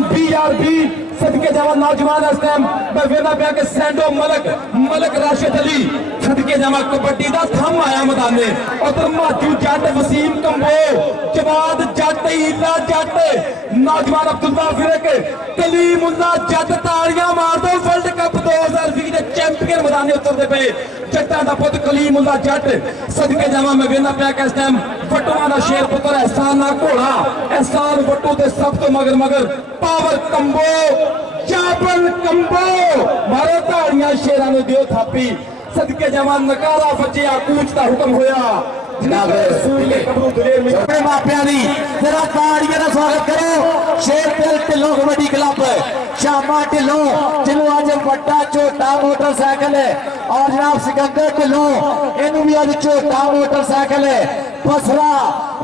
नौजवान BRB सदके जावा नौजवान इस टाइम मैं वेदा पिया कि सैंडो मलक राशिद अली सदके जावा कबड्डी का थम आया मैदान में उधर माजू जट वसीम कंबो जवाद जट ईला जट नौजवान अब्दुल्ला फिरक कलीमुल्ला जट तालियां मार दो वर्ल्ड कप 2020 के चैंपियन मैदान में उतरते पे जट्टा का पुत कलीमुल्ला जट सदके जावा मैं वेदा पिया कि इस टाइम वटुआ का शेर पुत्र एहसान घोड़ा एहसान वटू के सब तो मगर पावर कंबो चापन कंबो मारो ताड़ियां शेरां नूं दिओ थापी सदके जावा नकारा बचिया कूच का हुक्म होया मापिया जरा ताड़ियां का स्वागत करो शेर दिल ढिल्लों कबड्डी क्लब शामा ढिल्लों जिन्हों अज बड़ा झोटा मोटरसाइकिल है और जनाब सिकंदर ढिल्लों इनू भी अज झोटा मोटरसाइकिल है बसरा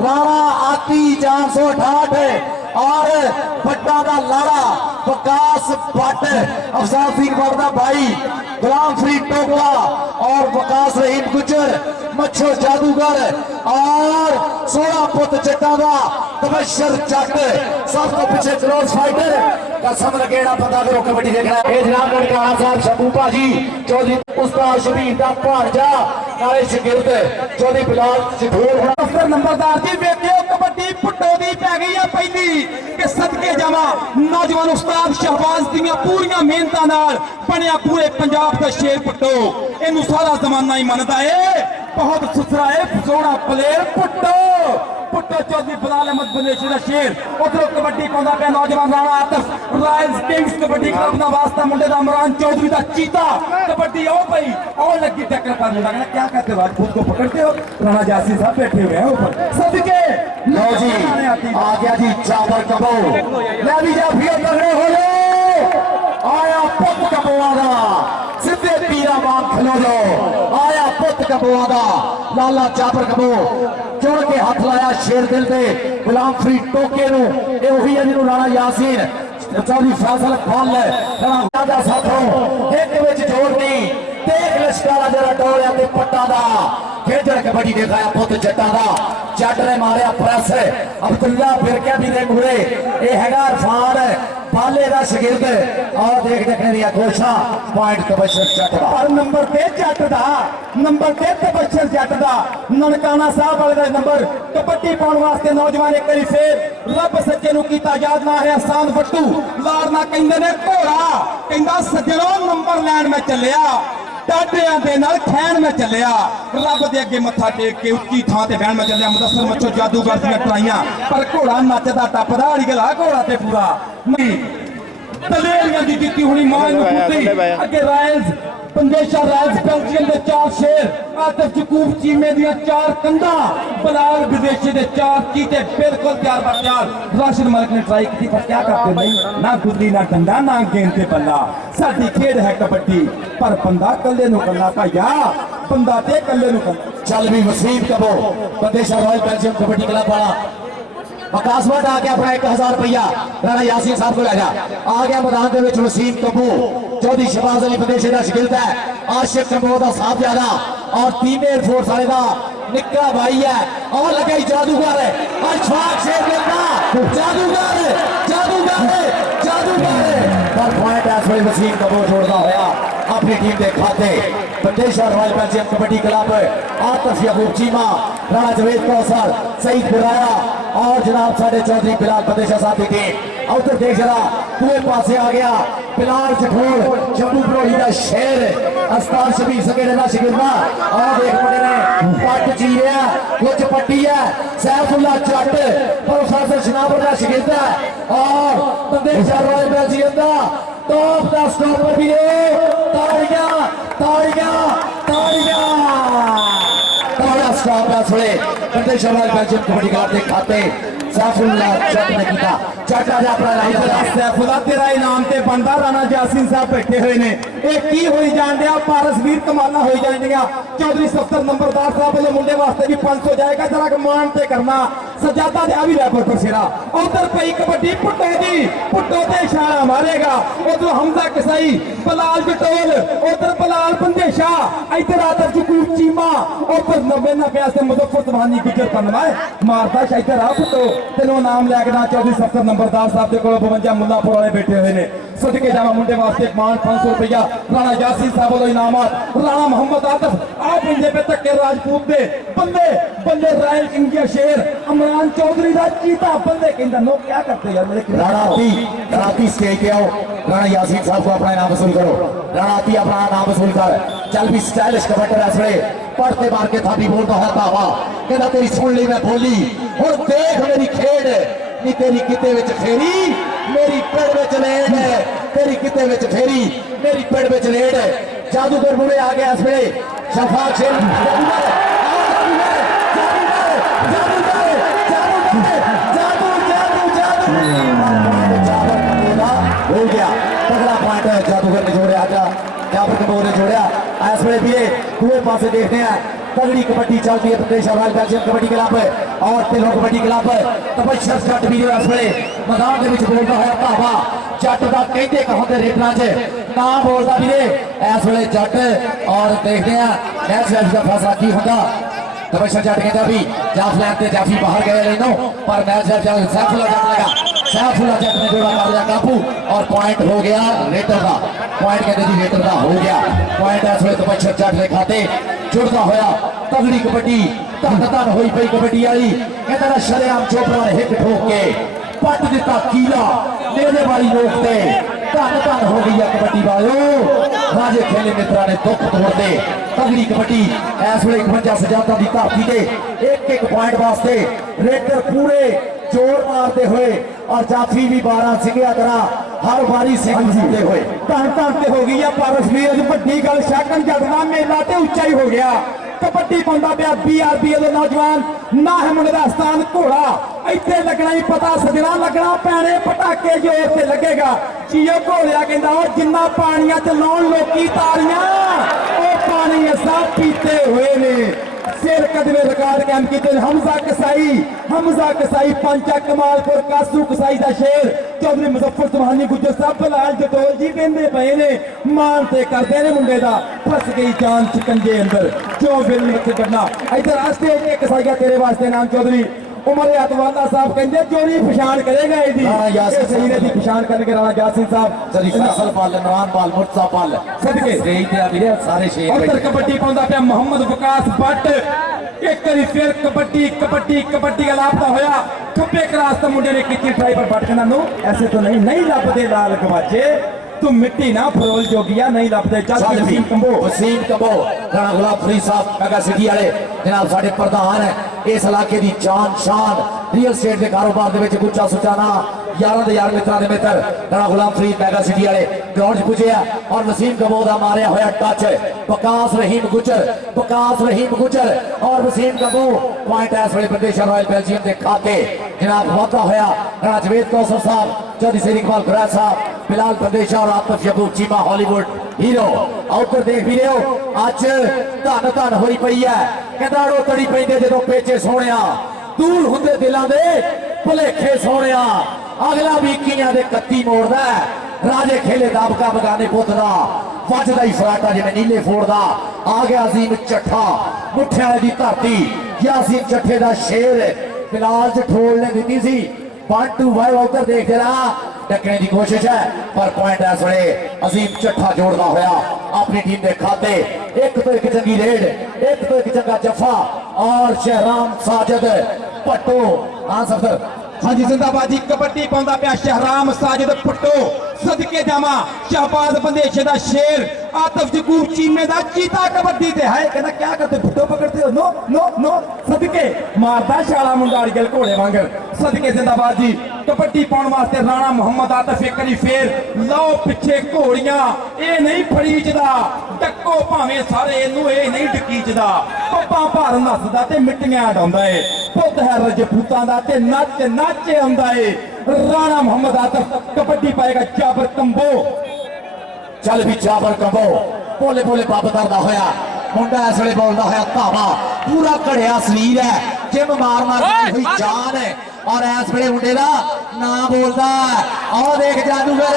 राणा आती 468 और भट्टा का लाड़ा वकास भट्ट अफसार सिंह भट्ट का भाई गुलाम फरीद टोकला और वकास रहीम गुजर मच्छर जादूगर और 16 पुत जट्टा का तबशर जट सब तो पीछे क्लोज फाइटर कसम लगेड़ा पता करो कबड्डी देख रहा है जनाब ननकाना साहब शबू भाजी चौधरी उस्ताद शबीर दा भांजा नाले शगिर्द चौधरी बिलाल सिद्धूर अफसर नंबरदार जी वेखियो कबड्डी पुट्टो दी पै गई है पहली कि सदके जावा नौजवान उस्ताद शहबाज दियां पूरियां मेहनतां नाल बनिया पूरे पंजाब का शेर पुट्टो इनू सारा जमाना ही मनदा है बहुत सुथरा है सोना प्लेयर पुट्टो पुट्टो चौधरी बिलाल अहमद बंदेशी का शेर उधरों कबड्डी पाउंदा पिया नौजवान Rana Atif Royals Kings kabaddi Club का वास्ता मुंडे का इमरान चौधरी का चीता कबड्डी आओ भाई और लगी टक्कर पर मुंडा कहना क्या करते हो खुद को पकड़ते हो राणा जासी साहब बैठे हुए हैं ऊपर सदके लो जी आ गया जी चादर कबो ले भी जा फिर तगड़े हो लो आया पुत कबोआ दा सीधे पीरा मां खलो लो आया पुत कबोआ दा लाला चादर कबो जोड़ के हाथ लाया शेर दिल दे गुलाम फरीद टोके नु ए ओही है जिन्हों राणा यासीन चौधरी फैसल खान ले राणा दा साथों एक विच जोड़नी देख लश्कारा जरा डोलिया ते पट्टा दा खेजर कबड्डी दिखाया पुत जट्टा दा जट ने मारिया प्रेस अब्दुल्ला फिरके भी दे मुरे ए हैगा इरफान बाले का शगिर्द और देख देखने दिया घोषणा पॉइंट तबशर जट दा पर नंबर ते जट दा नंबर ते तबशर जट दा ननकाना साहब वाले दा नंबर कबड्डी पाउण वास्ते नौजवान एक बारी फिर रब सच्चे नु कीता याद ना है आसान वट्टू लाड़ना कहंदे ने घोड़ा कहंदा सज्जणों नंबर लैंड में चलिया डाडियां दे नाल खैन में चलिया रब दे अगे मत्था टेक के उच्ची थां ते बहन में चलिया मुदस्सर मच्छो जादूगर दियां ट्राइयां पर घोड़ा नचदा टपदा अड़ी गला घोड़ा ते पूरा नहीं दलेरियां दी दित्ती हुई मां नूं पुੱਤੀ अगे रॉयल्स पंदेशा रॉयल्स बेल्जियम दे 4 शेर आतिफ जकूब चीमे दियां 4 कंधा बलाल विदेशी दे 4 चीते बिल्कुल तैयार बर तैयार राशिद मलिक ने ट्राई की पर क्या करते नहीं ना गुल्ली ना डंडा ना गेंद ते बल्ला साडी खेड है कबड्डी पर बंदा कल्ले नु कल्ला भाईया बंदा ते कल्ले नु कल्ला चल भी वसीम कबो पंदेशा रॉयल बेल्जियम कबड्डी क्लब वाला वकास भट्ट आ गया अपना 1000 रुपया राणा यासीन साहब को ले जा आ गया मैदान के विच वसीम कबू चौधरी शहबाज अली बंदेशी का शगिर्द है आशिक कबू का साहबजादा और टीम एयरफोर्स वाले का निक्का भाई है और लगे जादूगर है अशफाक शेर देता जादूगर जादूगर जादूगर पर पॉइंट इस वे वसीम कबू छोड़ता होया अपनी टीम के खाते Pandesha Royal Belgium Kabaddi Club Atif Yakub Cheema Rana Javed Kausar Saeed बुराया और जनाब साढ़े चौधरी बिलाल पंदेशा साहब की टीम उधर देख जरा पूरे पासे आ गया बिलाल जठोर शंभू प्रोही का शेर अस्तार शबीर सगेड़े का शिगिरदा और देख पड़े ने पट जी रहा कुछ पट्टी है सैफुल्ला जट प्रोफेसर शनावर का शिगिरदा और पंदेशा रॉयल बेल्जियम का टॉप का स्टॉपर भी है ताड़ियां ताड़ियां ताड़ियां ताड़ा स्टॉप है थोड़े पंदेशा रॉयल बेल्जियम कबड्डी क्लब के खाते सैफुल्ला जट ने किया जट आ जा अपना राइट सैफुल्ला तेरा इनाम ते बनदा राणा यासीन साहब बैठे हुए ने ये की होई जान दिया पारसवीर कमाला होई जान दिया चौधरी सफ्तर नंबरदार साहब वाले मुंडे वास्ते भी 500 जाएगा जरा मान ते करना सजादा दे अभी रैपर पर सिरा उधर पई कबड्डी पुट्टो दी पुट्टो ते इशारा मारेगा उधर हमजा कसाई बलाल जटोल उधर बलाल बंदेशा इधर आदर जुकू चीमा उधर नवेना प्यास से मुजफ्फर सुभानी गुजर पनवाए मारदा इधर आ पुट्टो तेनो नाम लैके ना 24 सफ्तर नंबरदार साहब दे कोल 52 मुल्लापुर वाले बैठे हुए ने सदके जावा मुंडे वास्ते मान 500 रुपया राणा यासीन साहब वालों इनामात राणा मोहम्मद आतिफ आप इंजे पे तक के राजपूत दे बंदे बंदे रायल किंग के शेर इमरान चौधरी दा चीता बंदे कहंदा नो क्या करते यार मेरे राती स्टेज पे आओ राणा यासीन साहब को अपना इनाम वसूल करो राती अपना नाम वसूल कर चल भी स्टाइलिश कबड्डी ऐसे पढ़ते मार के थापी बोलता है तावा कहना तेरी सुन ली मैं बोली और देख मेरी खेड नी तेरी किते विच फेरी मेरी पेड़ विच लेड तेरी किते विच फेरी मेरी पेड़ विच लेड जादूगर मुड़े आ गया इस वे शफाक शेर हो गया तगड़ा पॉइंट है जादूगर ने जोड़िया जाफर कपूर ने जोड़िया इस वे भी दूसरे पासे देखते हैं तगड़ी कबड्डी चलती है प्रदेश रॉयल बेल्जियम कबड्डी क्लब और तिलों कबड्डी क्लब तपस्या जट भी इस वे मैदान के बोलता है भावा जट का कहते कहते रेटना च ना बोलता भी इस वे जट और देखते हैं मैच का फैसला की होगा तपस्या जट कहता भी जाफ लैन जाफी बाहर गए लेनो पर मैच सैफुल्ला जट लगा सैफुल्ला जट ने जोड़ा कर लिया काबू और पॉइंट हो गया रेटर का पॉइंट कहते जी रेटर का हो गया पॉइंट इस वे तपस्या जट के खाते जुड़ता होया तगड़ी कबड्डी धन हुई पई कबड्डी वाली कहता शरेआम चोपड़ा ने हिट ठोक के पट दिता कीला मेरे वाली लोग ते धन हो गई है कबड्डी वालों राजे खेले मित्रा ने दुख तोड़ते तगड़ी कबड्डी इस वे 51 सजादा की धरती से एक एक पॉइंट वास्ते रेटर पूरे जोर मारते हुए और जाफी भी 12 सिंगिया तरह हर बारी सिंह जीते हुए धन ते हो गई है पर असलीयत वड्डी गल शाकन जदना मेला ते उच्चा ही हो गया कबड्डी पाਉਂਦਾ ਪਿਆ BRBA ਦੇ ਨੌਜਵਾਨ ਨਾ ਹੈ ਮੁੰਡੇ ਦਾ ਸਤਾਨ ਘੋੜਾ ਇੱਥੇ ਲੱਗਣਾ ਹੀ ਪਤਾ ਸਜਣਾ ਲੱਗਣਾ ਪੈਣੇ ਪਟਾਕੇ ਜ਼ੋਰ ਤੇ ਲੱਗੇਗਾ ਚੀਓ ਘੋੜਿਆ ਕਹਿੰਦਾ ਉਹ ਜਿੰਨਾ ਪਾਣੀਆਂ ਚ ਲਾਉਣ ਲੋਕੀ ਤਾਰੀਆਂ ਉਹ ਪਾਣੀ ਸਭ ਪੀਤੇ ਹੋਏ ਨੇ सिर कदमे रिकॉर्ड कैम की हमजा कसाई पंचा कमालपुर कासू कसाई का शेर चौधरी मुजफ्फर सुभानी गुजर साहब बलाल जटोल जी कहते पे ने मानते करते ने मुंडे दा फस गई जान शिकंजे अंदर जो बिल मत करना इधर आस्ते एक कसाईया तेरे वास्ते नाम चौधरी उमर अतवाला साहब कहते जो नहीं पछाण करेगा इसकी दी पछाण करके राणा यासीन साहब फैसल पाल इमरान पाल मुर्तजा पाल सदके स्टेज ते आ सारे शेर उधर कबड्डी पाਉਂਦਾ ਪਿਆ मोहम्मद वकास भट्ट एक बारी फिर कबड्डी का लापता होया खब्बे क्रास तो मुंडे ने की ट्राई पर भट्ट कहना नो ऐसे तो नहीं लभदे लाल गवाचे तू मिट्टी ना फरोल जोगिया नहीं लभदे चल वसीम कंबो राणा गुलाम फरीद साहब मेगा सिटी वाले जनाब साडे प्रधान है इस इलाके की जान शान रियल एस्टेट के कारोबार दे विच गुच्चा सुचाना यार दे यार मित्रा दे मित्र राणा गुलाम फरीद मेगा सिटी वाले ग्राउंड पुजे और वसीम कंबो दा मारिया होया टच बकास रहीम गुजर और वसीम कंबो पॉइंट इस वेले प्रदेश रॉयल बेल्जियम के खाते जनाब वादा होया राणा जवेद कौसर साहब चौधरी शेर इकबाल गुरैश साहब बिलाल प्रदेश और आतिफ यबूब चीमा हॉलीवुड हीरो आउटर देख भी रहे हो अज धन हुई पई है कहता तड़ी पैंदे जो पेचे सोने दूर होंगे दिलों के भुलेखे सोने अगला भी इक्कियां दे 31 मोड़दा राजे खेले दाबका बगाने पुतदा वजदा ही फराटा जिवें नीले फोड़दा आ गया अजीम चट्ठा मुठिया की धरती यासीन चट्ठे का शेर बिलाल जठोल ने दी सी 1-2 उधर देखते रहा टकने की कोशिश है पर पॉइंट इस वे अजीम चट्ठा जोड़ता होया अपनी टीम के खाते एक तो एक चंगी रेड एक तो एक चंगा जफा और शहराम साजिद भट्टो हाँ सफर हाँ जी जिंदाबाद जी कबड्डी पाਉਂਦਾ ਪਿਆ शहराम साजिद भट्टो सदके जावा शहबाज बंदेशे का शेर आतिफ जकूब चीमे का चीता कबड्डी ते है कहना क्या करते भुट्टो पकड़ते हो नो नो नो सदके मारदा शाला मुंडा अड़गल घोड़े वांगर सदके जिंदाबाद जी कबड्डी पाउण वास्ते राणा मोहम्मद आतिफ एक बारी फिर लो पिछे घोड़ियां ए नहीं फड़ीचदा डक्को भावें सारे इनू ए नहीं डकीचदा पप्पा भार नसदा ते मिट्टियां डाउंदा है पुੱਤ है रजपूतां दा ते नच नच आंदा है राणा मोहम्मद आतिफ कबड्डी पाएगा जाबर कंबो चल भी जाबर कंबो बोले बोले बब करदा होया मुंडा इस वे बोलता होया धावा पूरा घड़िया शरीर है जिम मार मार के हुई जान है और इस वेले मुंडे दा नाम बोलदा आओ देख जादूगर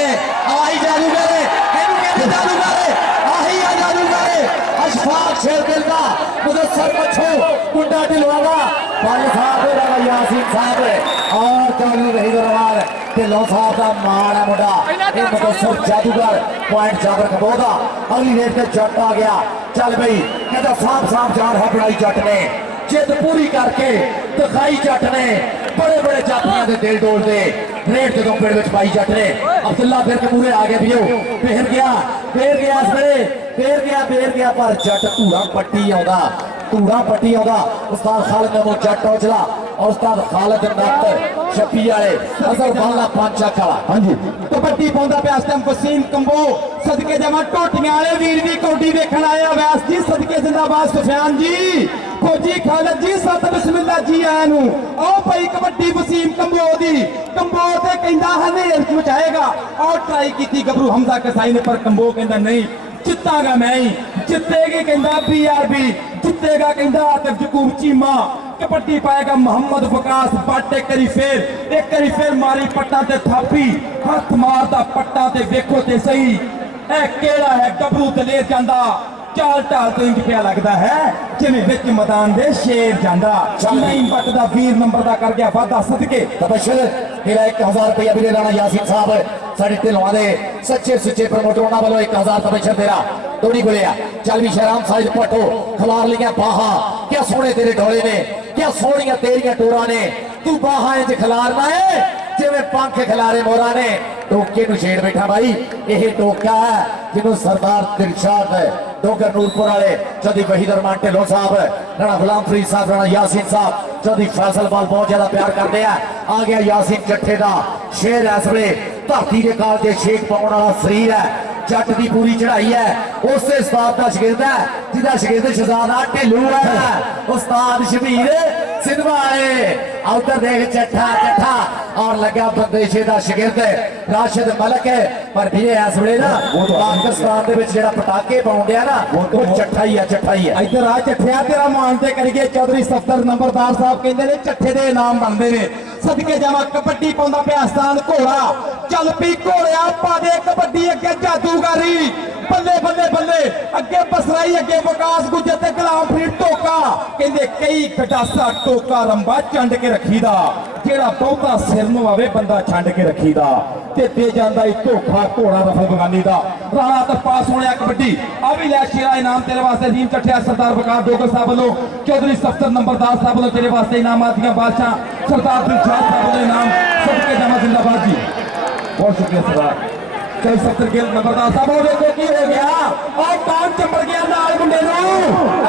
आई जादूगर इहनू कहंदे जादूगर आही आ जादूगर अशफाक शेरगिल दा मुदस्सर मच्छू मुंडा ढिलवादा बल साहब राणा यासीन साहब और चौधरी रहीद रवाल ढिल्लों साहब का मान है मुंडा ये मुदस्सर जादूगर पॉइंट जाबर कबोदा अगली रेस पे जट आ गया चल भाई कहता साफ साफ जान है बनाई जट ने जिद पूरी करके दिखाई जट ने बड़े बड़े जातियों के दिल डोल दे रेट जो पेड़ में पाई जट ने अब्दुल्ला फिर के मूरे आ गया भी फेर गया इस वेले फेर गया पर जट धूड़ा पट्टी आउंदा उस्ताद खालिद ने वो जट औजला और उस्ताद खालिद नत्तर छप्पी वाले असल बाला पंच वाला हाँ जी कबड्डी पाउंदा पिया इस टाइम वसीम कंबो सदके जमा टोटियां वाले वीर भी कौडी देखण आया वैस जी सदके जिंदाबाद सुफियान जी फौजी खालिद जी सत बिस्मिल्ला जी आया नु ओ भाई कबड्डी वसीम कंबो दी कंबो ते कहंदा हनेर मचाएगा और ट्राई कीती गबरू हमजा कसाई ने पर कंबो कहंदा नहीं जितागा मैं ही जितेगी कहंदा बीआरबी जितेगा कहंदा आतिफ जकूब चीमा कबड्डी पाएगा मोहम्मद वकास बट एक करी फिर मारी पट्टा ते थापी हथ मारदा पट्टा ते वेखो ते सही ए केड़ा है गबरू ते ले जांदा चाल ढाल तो इंज पिया लगदा है जिवें विच मैदान दे शेर जांदा नहीं बटदा वीर नंबर दा कर गया वादा सदके तबशर मेरा 1000 रुपया भी राणा यासीन साहब साढ़े ढिल्लों दे सच्चे सुच्चे प्रमोटर उन्होंने वालों 1000 तबशर तेरा दोनी बोलिया चल भी शराम साइड पटो खलार लिया बाहा क्या सोने तेरे ढोले ने क्या सोनिया तेरिया टोरा ने तू बाहा इंज खलारना है जिवें पंख खिलारे मोरा ने टोके नु छेड़ बैठा भाई यह टोका है जिन्हों सरदार दिलशाद डोगर नूरपुर वाले चौधरी वहीद रहमान ढिल्लों साहब राणा गुलाम फरीद साहब राणा यासीन साहब चौधरी फैसल वाल बहुत ज्यादा प्यार करते हैं आ गया यासीन जट्ठे का शेर इस वे धरती के काल के शेख पाने वाला शरीर है जट की पूरी चढ़ाई है उस उस्ताद का शगिर्द है जिसका शगिर्द शहजादा ढिल्लू है उस्ताद शबीर सिंधवा उधर देख चट्ठा और लगा बंदेशे का शगिर्द राशिद मलक है पर भी इस वे ना पाकिस्तान के जो पटाके पाउंड ना वो चट्ठा ही है इधर आ चट्ठिया तेरा मानते करिए चौधरी सफ्तर नंबरदार साहब कहते हैं चट्ठे के इनाम बनते हैं सदके जावा कबड्डी पाउंदा पिया स्थान घोड़ा चल पी घोड़िया पा दे कबड्डी अगे जादूगारी बल्ले बल्ले बल्ले अगे बसराई अगे विकास गुजर ते गुलाम फरीद टोका कहते कई गडासा टोका रंबा चंड के रखीदा जेड़ा बहुता सिर नु आवे बंदा छंड के रखीदा ते दे जांदा ई धोखा घोड़ा रफल बगानी दा राणा तर पास होने कबड्डी आ भी लै शेरा इनाम तेरे वास्ते नीम चट्ठिया सरदार बकार डोगर साहब वालों चौधरी सफ्तर नंबरदार साहब वालों तेरे वास्ते इनाम आदियां बादशाह सरदार दिलशाद साहब वालों इनाम सबके जमा जिंदाबाद जी बहुत शुक्रिया सरदार कई सत्तर गिल नंबरदार साहब हो देखो की हो गया और कौन चंबड़ गया नाल मुंडे नूं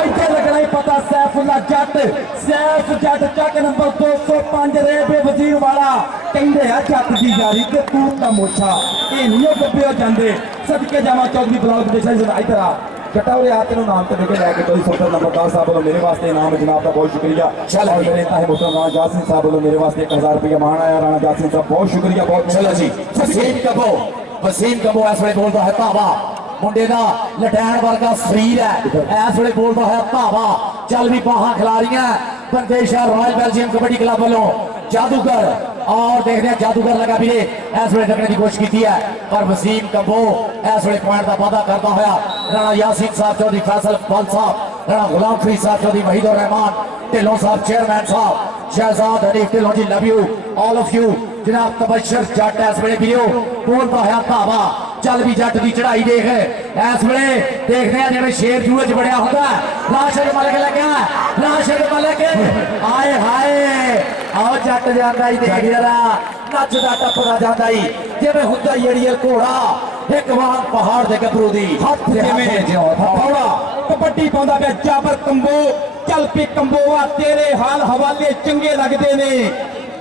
इत्थे लगना ही पता सैफुल्ला सैफ जट चक नंबर 205 रेबे वजीर वाला कहंदे आ जट दी यारी ते तू ता मोछा ये नहीं गब्बे हो जांदे सदके जावा चौधरी ब्लॉक देशा इधर आ जटा और आते नु नाम ते लेके लैके कोई सत्तर नंबरदार साहब वालों मेरे वास्ते इनाम जनाब का बहुत शुक्रिया चल मेरे ताहे मोहतरम राणा जासिम साहब वालों मेरे वास्ते 1000 रुपया मान आया राणा जासिम साहब बहुत शुक्रिया बहुत चलो जी वसीम कबो इस वे बोलता है धावा मुंडे का लटैन वर्गा शरीर है इस वे बोलता है धावा चल भी बाहा खिलाड़ियां Bandesha Royal Belgium Kabaddi Club वालों जादूगर और देखते हैं जादूगर लगा भी इस वे लगने की कोशिश की है पर वसीम कबो इस वे पॉइंट का वादा करता हुआ राणा यासीन साहब चौधरी फैसल बल साहब राणा गुलाम फरीद साहब चौधरी वहीद रहमान ढिल्लों साहब चेयरमैन साहब Shahzad Hanif Dhillon ji love you all of you जनाब तबशर जट इस वे वीडियो बोलता है धावा चल भी जट की चढ़ाई देख इस वे देखते हैं जिवें शेर जूए च बड़िया होता है राशिद मलिक लग्या राशिद मलिक आए हाय आओ जट जाता ही देख जरा नचदा टपदा जाता ही जिवें हुंदा जड़ियल घोड़ा एक वार पहाड़ दे गबरू दी हथ जिवें हथौड़ा कबड्डी पाउंदा पिया जाबर कंबो चल पी कंबोआ तेरे हाल हवाले चंगे लगदे ने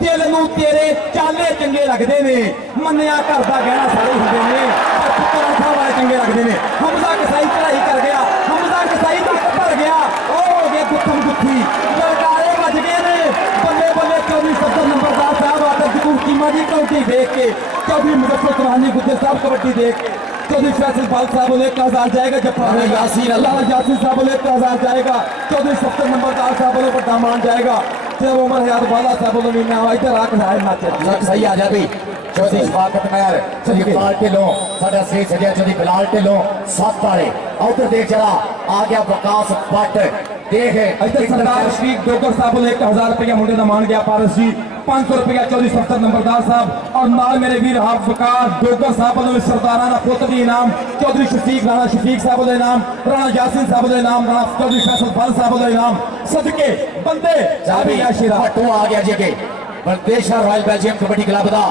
दिल नूं तेरे चाले चंगे लगदे ने मन्निया घर दा गहना सारे हुंदे ने पर पुत्तरां साहब वाले चंगे लगदे ने हमजा कसाई चढ़ाई कर गया हमजा कसाई तक भर गया ओ हो गया गुत्थम गुत्थी जलकारे बज गए ने बल्ले बल्ले चौधरी सत्तर नंबरदार साहब आकर जकूब चीमा जी कबड्डी देख के चौधरी मुजफ्फर कुरहानी गुज्जर साहब कबड्डी देख के चौधरी फैसल बाल साहब बोले 1000 जाएगा जफा यासीन अल्लाह यासीन साहब बोले 1000 जाएगा चौधरी सत्तर नंबरदार साहब बोले बड़ा मान जाएगा जब उमर हयात वाला साहब बोलो मैं इधर आके आए नाचे लग सही आ जा भी चौधरी शफाकत महर चौधरी बिलाल ढिल्लों साडा स्टेज सजिया चौधरी बिलाल ढिल्लों सात वाले उधर देख जरा आ गया वकास भट्ट देख इधर सरदार शरीफ डोगर साहब बोले 1000 रुपया मुंडे का मान गया पारस जी 500 रुपया चौधरी सफ्तर नंबरदार साहब और नाल मेरे वीर हाफ वकार डोगर साहब बोले सरदाराना पुत्र भी इनाम चौधरी शफीक राणा शफीक साहब बोले इनाम राणा यासीन साहब बोले इनाम राणा चौधरी फैसल फाल साहब बोले इनाम सदके बंदे जाबी भट्टो आ गया जी बरदेशा रॉयल बेल्जियम कबड्डी क्लब का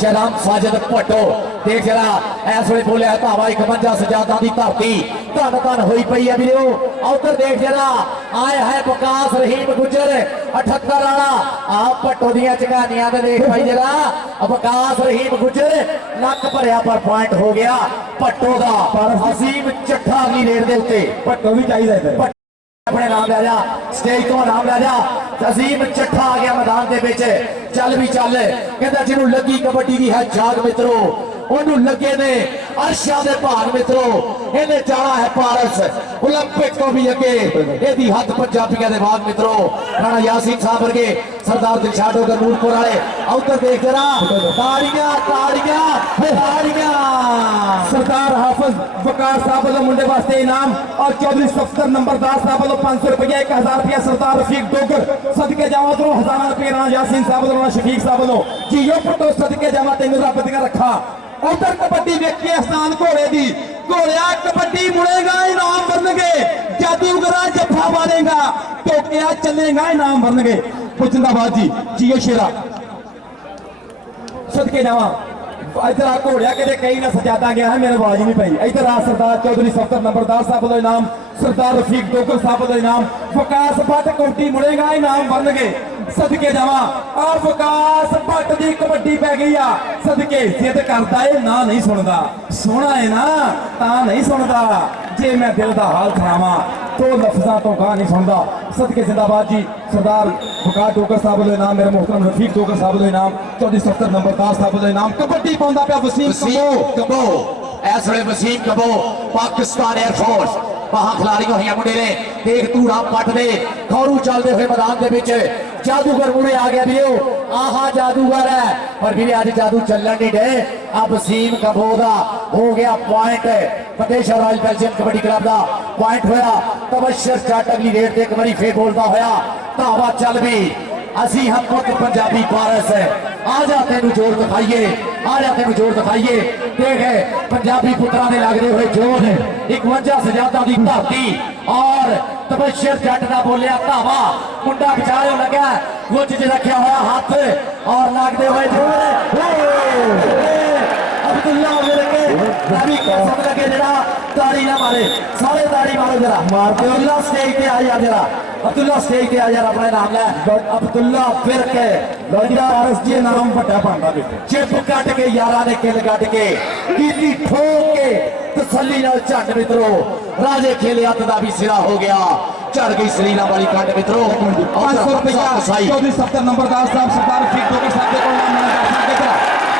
शहराम साजिद भट्टो देख जरा इस वे बोलिया धावा 51 सजादा की धरती धन धन हुई पई है वीरो उधर देख जरा आए है विकास रहीम गुजर 78 राणा आप भट्टो दियां चकानियां ते देख भाई जरा विकास रहीम गुजर नक भरिया पर पॉइंट हो गया भट्टो का असीम चट्ठा अगली रेड के उत्ते भट्टो भी चाहिए इधर अपने नाम लै जा स्टेज तो नाम लै जा अजीम चट्ठा आ गया मैदान के बिच चल भी चल कहता जिन्हों लगी कबड्डी की है जाग मित्रों ओनू लगे ने अर्शा दे भाग मित्रों इन्हें जाना है पारस ओलंपिक तो भी अगे एदी हद पंजाबियों के भाग मित्रों राणा यासीन साहब वर्गे सरदार दिलशाद होकर नूरपुर वाले उधर देख जरा ताड़ियां ताड़ियां ताड़ियां सरदार हाफिज वकार साहब वालों मुंडे वास्ते इनाम और चौधरी सफ्तर नंबरदार साहब वालों 500 रुपया 1000 रुपया सरदार रफीक डोगर सदके जावा तो 1000 रुपया राणा यासीन साहब वालों राणा शफीक साहब वालों जी यो पुटो सदके जावा तेन रब दिया रखा उधर कबड्डी वेखी आसान घोड़े दी घोड़िया कबड्डी मुड़ेगा इनाम बनगे जादूगरा जफा मारेगा टोकिया चलेगा इनाम बनगे जिंदाबाद जी जियो शेरा सदके जावा इधर आ घोड़िया के कई ना सजादा गया है मेरे आवाज नहीं पाई इधर आ सरदार चौधरी सफ्तर नंबरदार साहब वालों इनाम सरदार रफीक डोगर साहब वालों इनाम वकास भट्ट कोटी मुड़ेगा इनाम बन गए सदके जावा और वकास भट्ट की कबड्डी पै गई आ सदके जिद करता है ना नहीं सुनता सोना है ना ता नहीं सुनता जे मैं दिल का हाल सुनावा तो लफ्जा तो कहा नहीं सुनता सदके जिंदाबाद जी सरदार वकार डोगर साहब वालों इनाम मेरे मोहतरम रफीक डोगर साहब वालों इनाम चौधरी सफ्तर नंबरदार साहब वालों इनाम कबड्डी पाउंदा पिया वसीम कबो इस वे वसीम कबो पाकिस्तान एयरफोर्स वहां खिलाड़ी हुई मुंडे ने देख धूड़ा पट दे खौरू चलते हुए मैदान के बिच जादूगर मुड़े आ गया भी आहा जादूगर है पर भी आज जादू चलन नहीं डे अब वसीम कबो का हो गया point Fatehshah Royal Belgium Kabaddi Club का पॉइंट होया तबशर जट अगली रेड से एक बारी फिर बोलता होया धावा चल भी असी हम खुद पंजाबी पारस आ जा तेन जोर दिखाइए आ जा तेन जोर दिखाइए देख पंजाबी पुत्रा ने लगते हुए जोर 51 सजादा की धरती और तबशर जट का बोलिया धावा मुंडा बचारे लगा गुज च रखा हुआ हाथ और लगते हुए जोर अब्दुल्ला अभी कसम लगे जरा ताड़ी ना मारे सारे ताड़ी मारो जरा मारते अब्दुल्ला स्टेज पे आ जा जरा अब्दुल्ला स्टेज पे आ जा अपने नाम ले अब्दुल्ला फिर के पारस जी नाम बड़ा पांदा बेटे चिप कट के यारा ने किल कट के कीती ठोक के तसल्ली नाल झट मित्रों राजे खेले हथ दा भी सिरा हो गया चढ़ गई सलीला वाली कंड मित्रों 500 रुपया चौधरी सफ्तर नंबरदार साहब सरदार रफीक डोगर साहब के कोल नाम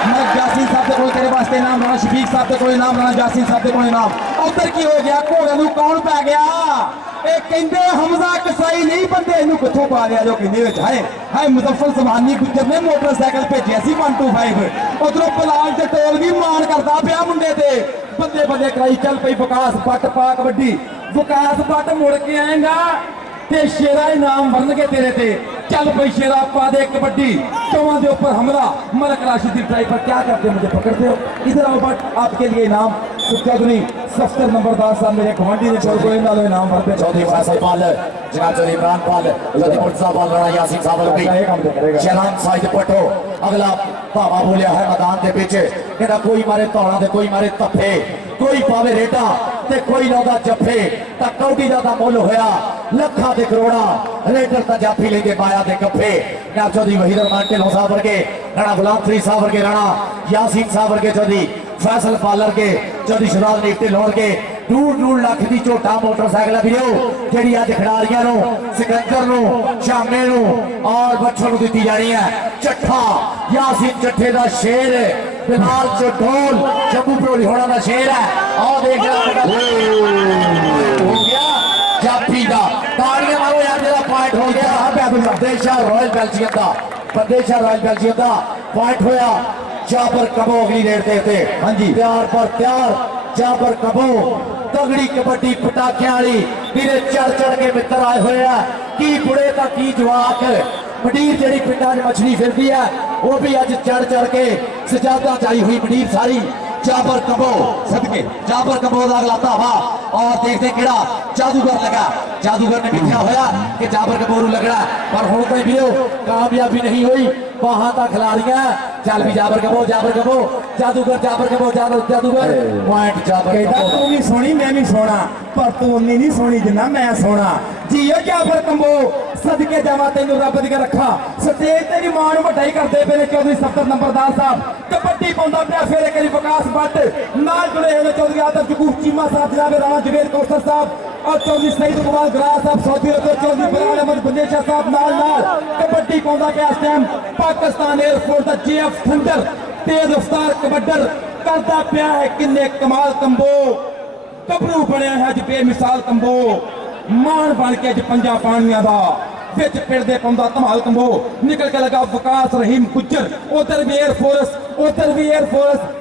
मलक यासीन साहब के कोल तेरे वास्ते नाम राणा शफीक साहब के कोल नाम राणा यासीन साहब के कोल नाम उधर की हो गया घोड़े नूं कौन पै गया ਇਹ ਕਹਿੰਦੇ ਹਮਜ਼ਾ ਕਸਾਈ ਨਹੀਂ ਬੰਦੇ ਇਹਨੂੰ ਕਿੱਥੋਂ ਪਾ ਲਿਆ ਜੋ ਕਹਿੰਦੇ ਵਿੱਚ ਹਾਏ ਮੁਜ਼ੱਫਰ ਸੁਭਾਨੀ ਗੁੱਜਰ ਨੇ ਮੋਟਰਸਾਈਕਲ ਭੇਜਿਆ ਸੀ 125 ਉਧਰੋਂ ਬਲਾਲ ਤੇ ਟੋਲ ਵੀ ਮਾਨ ਕਰਦਾ ਪਿਆ ਮੁੰਡੇ ਤੇ ਬੰਦੇ ਬੰਦੇ ਕਰਾਈ ਚੱਲ ਪਈ ਵਿਕਾਸ ਪੱਟ ਪਾ ਕਬੱਡੀ ਵਿਕਾਸ ਪੱਟ ਮੁੜ ਕੇ ਆਏਗਾ ते शेरा इनाम बनगे तेरे ते चल भाई शेरा पा दे कबड्डी चौहां के ऊपर हमला मलक राशिद ड्राइवर क्या करते मुझे पकड़ते हो इधर आओ बट आपके लिए इनाम चौधरी सफ्तर नंबरदार साहब मेरे गुआंढी ने छोड़ को इनाम भरते चौधरी फैसल पाल जनाब चौधरी इमरान पाल चौधरी मुर्तजा पाल राणा यासीन साहब भी शहराम साहिद पट्टो अगला भावा बोलिया है मैदान के बीच कहता कोई मारे तौड़ा ते कोई मारे तफे कोई पावे रेटा ते कोई लादा जफे ता कौडी दा मुल होया लखा ते करोड़ा रेटर ता जाफी लेंदे माया ते कफे जनाब चौधरी वहीद रहमान ढिल्लों साहब वर्गे राणा गुलाम फरीद साहब वर्गे राणा यासीन साहब वर्गे चौधरी फैसल पालर के चौधरी शराब ने ढिल्लों वर्गे दूर लाख की झोटा मोटरसाइकिल वीडियो जी अज खिडारियों सिकंदर शामे और बच्चों को दी जानी है चट्ठा यासीन चट्ठे का शेर बिलाल जो ढोल जम्मू भरोली होना का शेर है और देख हो गया जाफी का ताड़ियां मारो यार मेरा पॉइंट हो गया ਬੰਦੇਸ਼ਾ ਰਾਇਲ ਬੈਲਜੀਅਮ ਦਾ ਬੰਦੇਸ਼ਾ ਰਾਇਲ ਬੈਲਜੀਅਮ ਦਾ ਪੁਆਇੰਟ ਹੋਇਆ जाबर कबो अगली रेड देते हाँ जी प्यार पर प्यार जाबर कबो तगड़ी कबड्डी पटाखियां वाली मेरे चढ़ चढ़ के मित्र आए हुए हैं की बुढ़े का की जवाक मंडीर जी पिंडा च मछली फिरती है वो भी अज चढ़ चढ़ के सजादा चाई हुई मंडीर सारी जाबर कबो सदके जाबर कबो का अगला धावा और देखते केड़ा जादूगर लगा जादूगर ने लिखा होया कि जाबर कबो नूं लगना पर हुण कोई वीडियो कामयाबी नहीं हुई बाहां तक खिलाड़ियां चल भी जाबर कबो जादूगर जादूगर पॉइंट जाबर कहता तू भी सोनी मैं भी सोना पर तू उन्नी नहीं सोनी जिन्ना मैं सोना जियो जाबर कंबो सदके जावा तेनू रब दी रखा स्टेज तेरी मां नूं वड्डा ही करदे पे ने चौधरी सफ्तर नंबरदार साहब कबड्डी पाउंदा पिया फेरे करी विकास भट्ट नाल जुड़े हुए चौधरी आदम जकूफ चीमा साहब जनाब राणा जवेद कौसर साहब और चौधरी सईद कुमार गराज साहब सऊदी अरब चौधरी बलाल अहमद बंदेशा साहब नाल कबड्डी पाउंदा पिया इस टाइम पाकिस्तान एयरफोर्स दा जेएफ थंडर तेज रफ्तार कबड्डर करता पिया है किन्ने कमाल कंबो कबरू बनया है अज बेमिसाल कंबो मान बन के अज पंजा पानिया दा विच पिड़दे पाउंदा धमाल कंबो निकल के लगा विकास रहीम गुज्जर उधर भी एयरफोर्स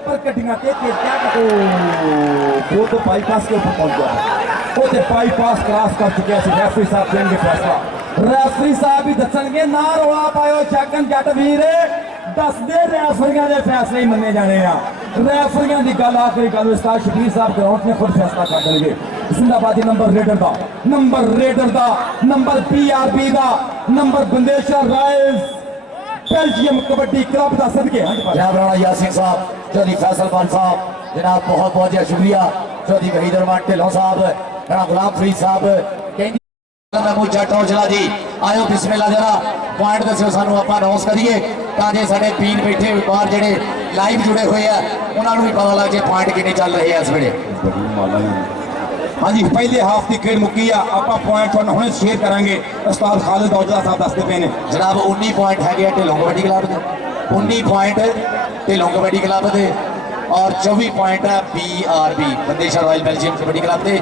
पर गड्डियां वो तो बाईपास के ऊपर पहुंच गया वो तो बाईपास क्रॉस कर चुके हैं रेफरी साहब देंगे फैसला रेफरी साहब भी दसणगे ना रौला पायो छकन जट वीर दस दे रेफरियां दे फैसले ही मन्ने जाने आ रेफरियां दी गल आखिरी गल उस्ताद शबीर साहब ग्राउंड ने खुद फैसला कर देंगे जिंदाबादी नंबर रेडर दा नंबर पीआरबी दा number Bandesha Ryle's Belgium Kabaddi club दा सदके जनाब राणा यासीन साहब चौधरी फैसल खान साहब जनाब बहुत बहुत शुक्रिया चौधरी वहीद रहमान ढिल्लों साहब राणा गुलाम फरीद साहब टौंचला जी आयो बिस्मिल्लाह जरा पॉइंट दसो सानू आप अनाउंस करिए ताकि साडे पीर बैठे बाहर जेडे लाइव जुड़े हुए हैं उन्होंने भी पता लग जाए पॉइंट कितने चल रहे हैं इस वेले हाँ जी पहले हाफ की खेल मुक्की आ आप पॉइंट थोड़ा हुणे शेयर करांगे उस्ताद खालिद औजला साहब दसते पे ने जनाब 19 पॉइंट है ढिल्लों कबड्डी क्लब के 19 पॉइंट ढिल्लों कबड्डी क्लब के और 24 पॉइंट है PRB Bandesha Royal Belgium Kabaddi club के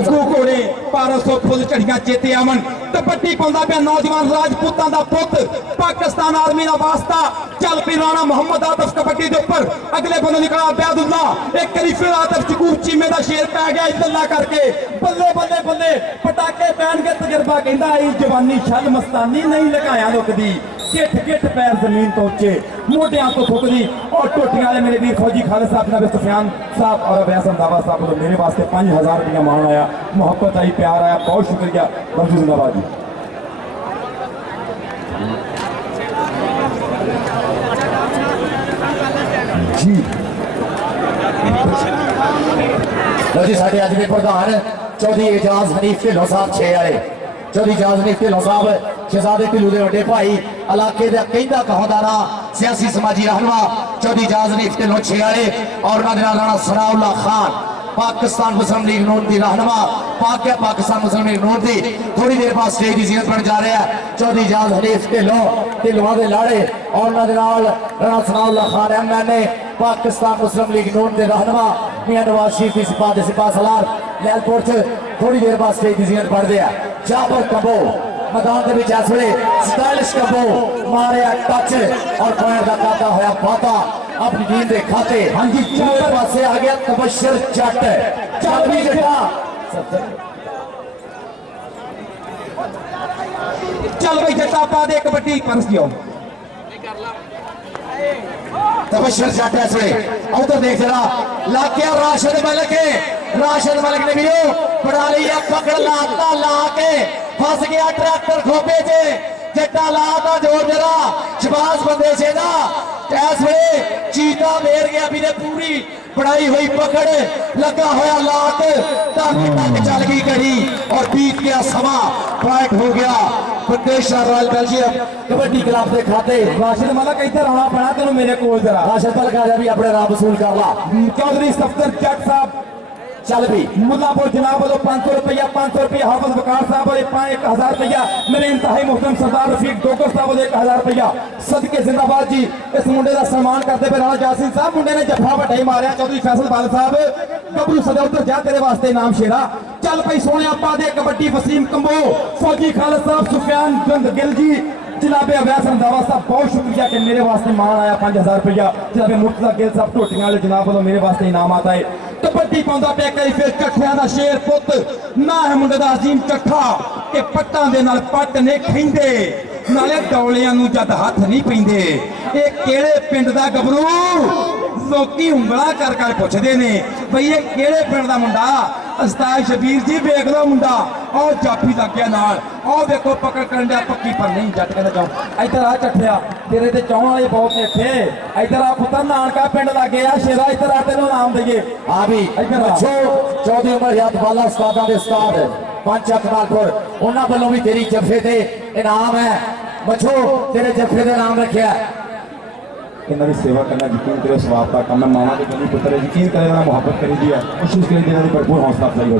घोड़े 1200 फुल झड़ियां चेते आवन कबड्डी पाउंदा पिया नौजवान राजपूतां दा पुत पाकिस्तान आर्मी दा वास्ता चल पी राणा मोहम्मद आतिफ कबड्डी दे ऊपर अगले बंदे निकला अब्यादुल्ला एक करी फिर आतिफ चकूफ चीमे दा शेर पै गया इल्ला करके बल्ले बल्ले बल्ले पटाके पैन के तजर्बा कहंदा आई जवानी छल मस्तानी नहीं लगाया लुकदी गिठ गिठ पैर जमीन तो उच्चे मोटियां तो फुकदी और टोटियां वाले मेरे वीर फौजी खालिद साहब जनाब सुफियान साहब और अवैस अंदावा साहब को मेरे वास्ते 5000 रुपया मान आया मोहब्बत आई प्यार आया बहुत शुक्रिया मंजूर जिंदाबाद जी लो जी साडे अज दे प्रधान चौधरी एजाज हनीफ ढिल्लों साहब 6 वाले चौधरी एजाज हनीफ ढिल्लों साहब शहजादे ढिल्लू के वड्डे भाई इलाके का कहता कहादारा सियासी समाजी रहनुमा चौधरी एजाज हनीफ ढिल्लों 6 वाले और उन्होंने राणा सनाउल्ला खान पाकिस्तान मुस्लिम लीग नून की रहनुमा पाकिस्तान मुस्लिम लीग नून की थोड़ी देर बाद स्टेज की जीनत बन जा रहा है चौधरी एजाज हनीफ ढिल्लों के लाड़े और उन्होंने राणा सनाउल्ला खान MNA पाकिस्तान मुस्लिम लीग नून के रहनुमा मियां नवाज शरीफ की सिपा सलार लैलपुर थोड़ी देर बाद स्टेज की जीनत बढ़ रहा है जाबर कबो मैदान के इस वे स्टाइलिश कबो मारे टच और पॉइंट का खाता होया वादा अपनी टीम के खाते हाँ जी चार पासे आ गया तबशर जट चल भी जटा चल भाई जटा पा दे कबड्डी परस दियो तबशर जट इस वे उधर देख जरा लग गया राशिद मलिक ने भी बड़ा लिया पकड़ ला के फस गया ट्रैक्टर खोपे से जट्टा लाता जोर जरा शबाज बंदेशे दा इस वे चीता मेर गया भी ने पूरी बढ़ाई हुई पकड़ लगा होया लात तक चल गई कड़ी और बीत गया समा पॉइंट हो गया Bandesha Royal Belgium Kabaddi club के खाते राशिद मलिक इधर आना पड़ा तेन मेरे को जरा राशिद मलिक आ जा भी अपने राम वसूल कर ला चौधरी सफ्तर जट साहब चल भी मुल्लापुर जनाब वालों 500 रुपया हाफिज वकार साहब वाले 1000 रुपया मेरे इंतहाई मोहतरम सरदार रफीक डोगर साहब वाले 1000 रुपया सदके जिंदाबाद जी इस मुंडे का सम्मान करते पे राणा यासीन साहब मुंडे ने जफा वटाई मारिया चौधरी फैसल बाल साहब गबरू सदा उधर जा तेरे वास्ते नाम शेरा चल पई सोने पा दे कबड्डी वसीम कंबो फौजी खालिद साहब सुफियान गिल जी जनाबे अवैस रंधावा साहब बहुत शुक्रिया कि मेरे वास्ते मान आया 5000 रुपया जनाबे मुर्तजा गिल साहब ढोटियां वाले जनाब वालों मेरे वास्ते इनाम आता है कबड्डी पाउंदा पे कई फिर चट्ठियां दा शेर पुत ना है मुंडे दा अजीम चट्ठा कि पट्टां दे नाल पट्ट ने खिंदे नाले डौलियां नूं जद हथ नहीं पैंदे ये किहड़े पिंड दा गबरू लोकी उंगला कर कर पुछदे ने भई ये किहड़े पिंड दा मुंडा उस्ताद शबीर जी वेख लो मुंडा और जाफी लग गया नाल और देखो पकड़ करन दिया पक्की पर नहीं जट कहंदा जाओ इधर आ चट्ठिया तेरे ते चाहण वाले बहुत ने इत्थे इधर आ पुत्तर नानका पिंड लागे आ शेरा इधर आ तेनों नाम दईए हाँ भी इधर आ चौधरी उमर याद वाला उस्तादां दे उस्ताद पंच कमालपुर उन्हां वल्लों भी तेरी जफे ते इनाम है मछो तेरे जफे दे नाम रखिया इन्हों की सेवा करना यकीन करो स्वाब का काम है मामा के कभी पुत्र यकीन करे मुहब्बत करी दी है कोशिश करी दी भरपूर हौसला अफजाई हो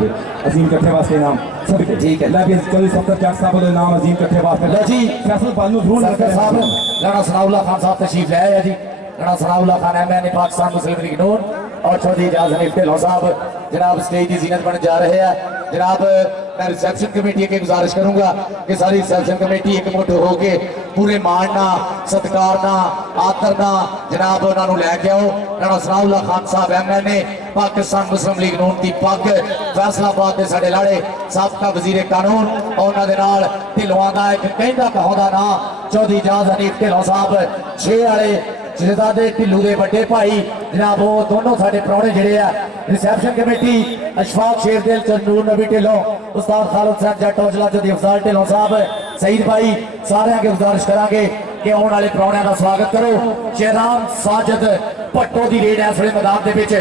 अजीम कट्ठे वास्ते नाम सबके ठीक है लैब चौधरी सफदर जट साहब वालों नाम अजीम कट्ठे वास्ते लो जी फैसल बानू ध्रुव सरकार साहब राणा सनाउल्लाह खान साहब तशरीफ ले आए जी राणा सनाउल्लाह खान एमएन पाकिस्तान मुस्लिम लीग नून और चौधरी इजाज हनीफ ढिल्लों साहब जनाब स्टेज की जीनत बन जा रहे हैं जनाब मैं रिसेप्शन कमेटी की गुजारिश करूंगा कि सारी रिसेप्शन कमेटी एक मुठ होके पूरे मानना सत्कारना आदरना जनाब उन्होंने लैके आओ राणा सनाउल्लाह खान साहब एमएनए पाकिस्तान मुस्लिम लीग नून की पग फैसलाबाद के साडे लाड़े साबका वजीर कानून और उन्होंने नाल ढिल्लों का एक कहता कहां ना चौधरी इजाज हनीफ ढिल्लों साहब छे वाले जदादे ढिल्लू के बड़े भाई जनाब वो दोनों साडे प्राहुणे जिहड़े आ रिसेप्शन कमेटी अशफाक शेरदिल चंदूर नबी ढिल्लों उस्ताद खालिद हुसैन जट औजला जदी अफजाल ढिल्लों साहब सईद भाई सारे के गुजारिश करांगे कि आने वाले प्राहुणियां का स्वागत करो शेराम साजिद भट्टो की रेड इस वे मैदान के विच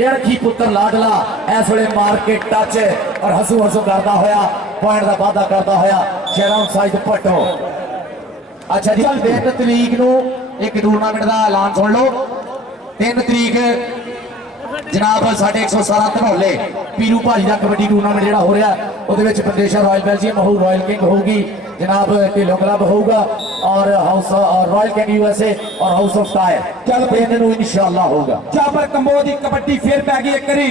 रखी पुत्र लाडला इस वे मार के टच और हसू हसू करता होया पॉइंट का वादा करता होया शेराम साजिद भट्टो अच्छा जी 3 तरीक नूं एक टूरनामेंट का ऐलान सुन लो 3 तरीक जनाब साढ़े 117 धनौले पीरू भाजी का कबड्डी टूरनामेंट जो हो रहा है वो बंदेशा रॉयल बेल्जियम हो रॉयल किंग होगी जनाब ढिल्लों क्लब होगा और हाउस और रॉयल किंग यूएसए और हाउस ऑफ टायर चल पे इंशाअल्लाह होगा जाबर कंबोज की कबड्डी फिर पै गई एक करी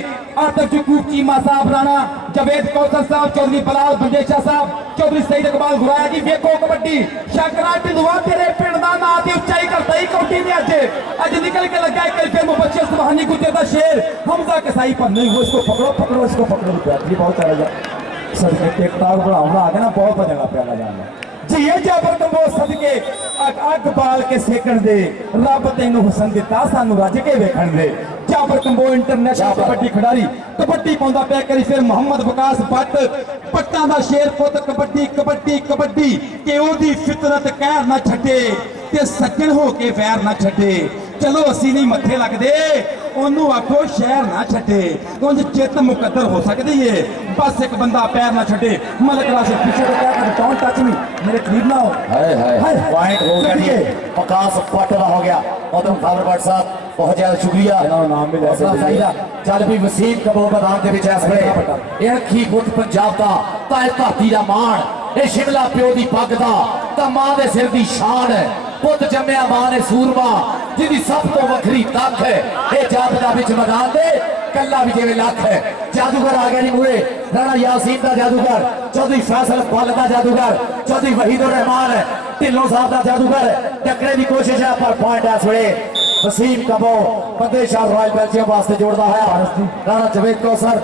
आतफ यकूब चीमा साहब राणा जवेद कौसर साहब चौधरी बलाल बंदेशा साहब चौधरी सईद इकबाल गुराया जी वेखो कबड्डी शकरा ढिलवा तेरे पिंड का नाम की उचाई करता ही कौटी ने अज निकल के लगा एक फिर मुबशर सुबहानी गुजर का शेर हमजा कसाई पर नहीं हो इसको पकड़ो पकड़ो इसको पकड़ो बैटरी बहुत चलेगा सदके टिकटॉक बनाना आ गया ना बहुत बजेगा प्याला जाना जी ये जाबर कंबोज सदके अग बाल के सेकण दे रब तेनू हुसन दिता सानू रज के वेखण दे जाबर कंबोज इंटरनेशनल कबड्डी खिडारी कबड्डी पाउंदा पे करी फिर मोहम्मद विकास भट्ट पट्टां दा शेर पुत कबड्डी कबड्डी कबड्डी कि ओदी फितरत कहर ना छड्डे ते सज्जन हो के वैर ना छड्डे चलो असी नहीं मत्थे लगदे ओनू आखो शहर ना छड्डे उंज चित मुकद्दर हो सकदी है बस एक बंदा पैर ना छड्डे मलक राशि पीछे तो क्या कर डोंट टच मी मेरे करीब ना हो हाय हाय पॉइंट हो गया जी प्रकाश पट का हो गया मौतम खाबर भट्ट साहब बहुत ज्यादा शुक्रिया नाम भी ले चल भी वसीम कबो मैदान के विच इस वे एक ही पुत पंजाब दा ताए धरती दा मान ए शिमला प्यो दी पग दा ता मां दे सिर दी शान पुत जम्मिया मां ने सूरमा जिहदी सब तो वखरी तक है ये जाबदा विच मैदान दे कल्ला भी जिवें लख है जादूगर आ गया जी मूरे राणा यासीन दा जादूगर चौधरी फैसल फल दा जादूगर चौधरी वहीदुर रहमान ढिल्लों साहब दा जादूगर टकरे की कोशिश है पर पॉइंट इस वे वसीम कबो बंदेशा रॉयल बेल्जियम वास्ते जोड़ता है राणा जवेद कौसर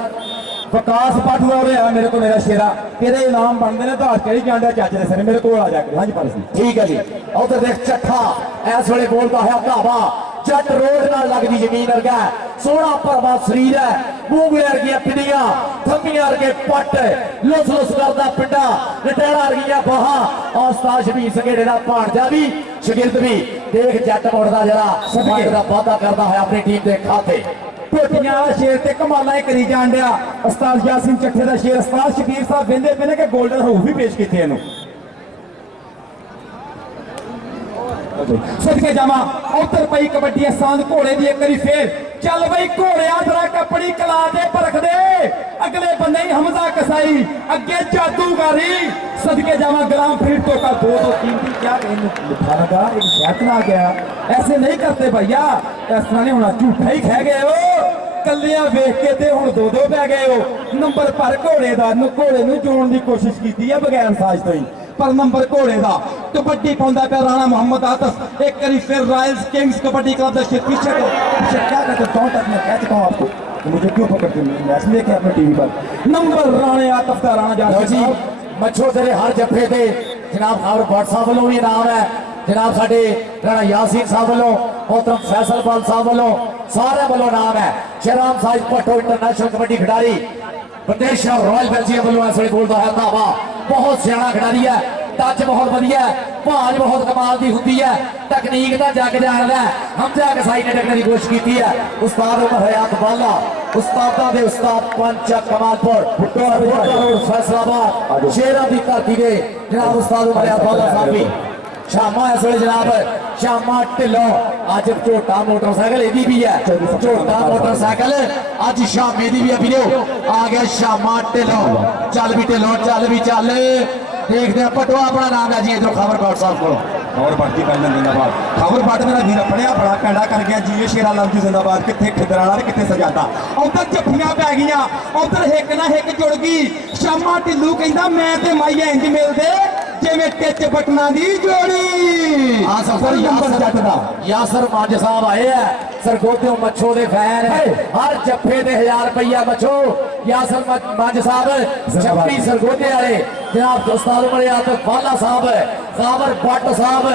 प्रकाश भट्ट हो रहा मेरे को मेरा शेरा तेरे इनाम बनते हैं तो कही जान चाचे दे सिर मेरे को आ जाके हाँ जी पाल ठीक है जी उधर देख चट्ठा इस वे बोलता है धावा जट रोड नाल लगदी जमीन वर्गा सोहना भरवा शरीर है मूंगले वर्गियां पिंडियां थम्मियां वर्गे पट लुस लुस करदा पिंडा लटेड़ा वर्गियां बाहां और उस्ताद शबीर संघेड़े दा भाणजा भी शागिर्द भी देख जट मुड़दा जरा सदके दा वादा करदा है अपनी टीम दे खाते ढोटियां वाला शेर ते कमाला करी जान दिया उस्ताद यासीन चट्ठे का शेर उस्ताद शबीर साहब वेंदे पे ने कि गोल्डन हाउस भी पेश किए इनू सदके जावा उतर पई कबड्डी सांद घोड़े दी एक करी फिर चल बई घोड़िया जरा कपड़ी कला दे परख दे अगले बंदे ही हमजा कसाई अगे जादूगरी सदके जावा ग्राम फरीद तो का 2-3 क्या लिखा लगा एक शर्त ना गया ऐसे नहीं करते भैया इस तरह नहीं होना झूठा ही खा गए हो ਕੱਲਿਆਂ ਵੇਖ ਕੇ ਤੇ ਹੁਣ ਦੋ ਦੋ ਪੈ ਗਏ ਹੋ ਨੰਬਰ ਪਰ ਘੋੜੇ ਦਾ ਘੋੜੇ ਨੂੰ ਜੋੜਨ ਦੀ ਕੋਸ਼ਿਸ਼ ਕੀਤੀ ਆ ਬਗੈਰ ਸਾਜ਼ ਤੋਂ ਹੀ पर नंबर घोड़े का कबड्डी पाਉਂਦਾ ਪਿਆ राणा मोहम्मद आतिफ एक बारी फिर रॉयल्स किंग्स कबड्डी क्लब का पीछे क्या कहते डोंट टच मैं कह चुका हूं आपको मुझे क्यों पकड़ते हैं मैच लेके अपने टीवी पर नंबर राणे आतिफ का राणा ਲਓ ਜੀ जासिम ਮੱਛੋ ਤੇਰੇ ਹਰ ਜੱਫੇ ਤੇ ਜਨਾਬ ਖਬਰ WhatsApp ਵੱਲੋਂ ਵੀ ਇਨਾਮ ਹੈ ਜਨਾਬ ਸਾਡੇ ਰਾਣਾ ਯਾਸੀਨ ਸਾਹਿਬ ਵੱਲੋਂ मोहतरम फैसलपाल साहब ਵੱਲੋਂ ਸਾਰਿਆਂ ਵੱਲੋਂ ਇਨਾਮ ਹੈ ਸ਼ਹਿਰਾਮ ਸਾਜ ਭੱਟੋ ਇੰਟਰਨੈਸ਼ਨਲ ਕਬੱਡੀ ਖਿਡਾਰੀ ਵਿਦੇਸ਼ਾ ਰਾਇਲ ਬੈਲਜੀਅਮ ਵੱਲੋਂ ਇਸ ਵੇਲੇ ਬੋਲਦਾ ਹੈ ਧਾਵਾ ਬਹੁਤ ਸਿਆਣਾ ਖਿਡਾਰੀ ਹੈ ਟੱਚ ਬਹੁਤ ਵਧੀਆ ਹੈ ਭਾਜ ਬਹੁਤ ਕਮਾਲ ਦੀ ਹੁੰਦੀ ਹੈ ਤਕਨੀਕ ਦਾ ਜੱਗ ਜਾਣਦਾ ਹੈ ਹਮਜ਼ਾ ਕਸਾਈ ਨੇ ਟੱਕਣ ਦੀ ਕੋਸ਼ਿਸ਼ ਕੀਤੀ ਹੈ ਉਸਤਾਦ ਉਮਰ ਹਯਾਤ ਬਾਲਾ ਉਸਤਾਦਾਂ ਦੇ ਉਸਤਾਦ ਪੰਚ ਕਮਾਲਪੁਰ ਭੁੱਟੋ ਫੈਸਲਾਬਾਦ ਸ਼ੇਰਾਂ ਦੀ ਧਰਤੀ ਦੇ ਜਨਾਬ ਉਸਤਾਦ ਉਮਰ ਹਯਾਤ ਬਾਲਾ ਸਾਹਿਬ ਵੀ ਸ਼ਾਮਾ ਇਸ ਵੇਲੇ ਜਨਾਬ ਸ਼ਾਮਾ ਢਿੱਲੋਂ ਅੱਜ ਝੋਟਾ ਮੋਟਰਸਾਈਕਲ ਇਹਦੀ ਵੀ ਹੈ ਝੋਟਾ ਮੋਟਰਸਾਈਕਲ ਅੱਜ ਸ਼ਾਮੇ ਦੀ ਵੀ ਹੈ ਵੀਰੋ ਆ ਗਿਆ ਸ਼ਾਮਾ ਢਿੱਲੋਂ ਚੱਲ ਵੀ ਢਿੱਲੋਂ ਚੱਲ ਵੀ ਚੱਲ ਦੇਖਦੇ ਆ ਪਟਵਾ ਆਪਣਾ ਨਾਮ ਹੈ ਜੀ ਇਧਰੋਂ ਖਬਰ ਬਾਟ ਸਾਹਿਬ ਕੋਲੋਂ और बढ़ती पहले जिंदाबाद खबर बाट मेरा वीर पढ़िया बड़ा कैंडा कर गया जी शेरा लफ्ज जिंदाबाद कितने खिदराना ते कितने सजादा उधर जफ्फियां पै गईयां उधर हिक ना हिक जुड़ गई शामा ढिल्लू कहंदा मैं ते माईया इंज मिलदे जिवें टिच बटना दी जोड़ी ਆ ਸਫਰ नंबर जट दा ਯਾਸਰ ਮੰਜ ਸਾਹਿਬ ਆਏ ਆ ਸਰਗੋਧਿਓ ਮੱਛੋ ਦੇ ਫੈਨ ਹਰ ਜੱਫੇ ਦੇ 1000 ਰੁਪਈਆ ਮੱਛੋ ਯਾਸਰ ਮੰਜ ਸਾਹਿਬ ਜੱਫੀ ਸਰਗੋਧੇ ਵਾਲੇ ਜਨਾਬ ਉਸਤਾਦ ਉਮਰ ਆਤਿਫ ਬਾਲਾ ਸਾਹਿਬ ਜ਼ਾਬਰ ਬੱਟ ਸਾਹਿਬ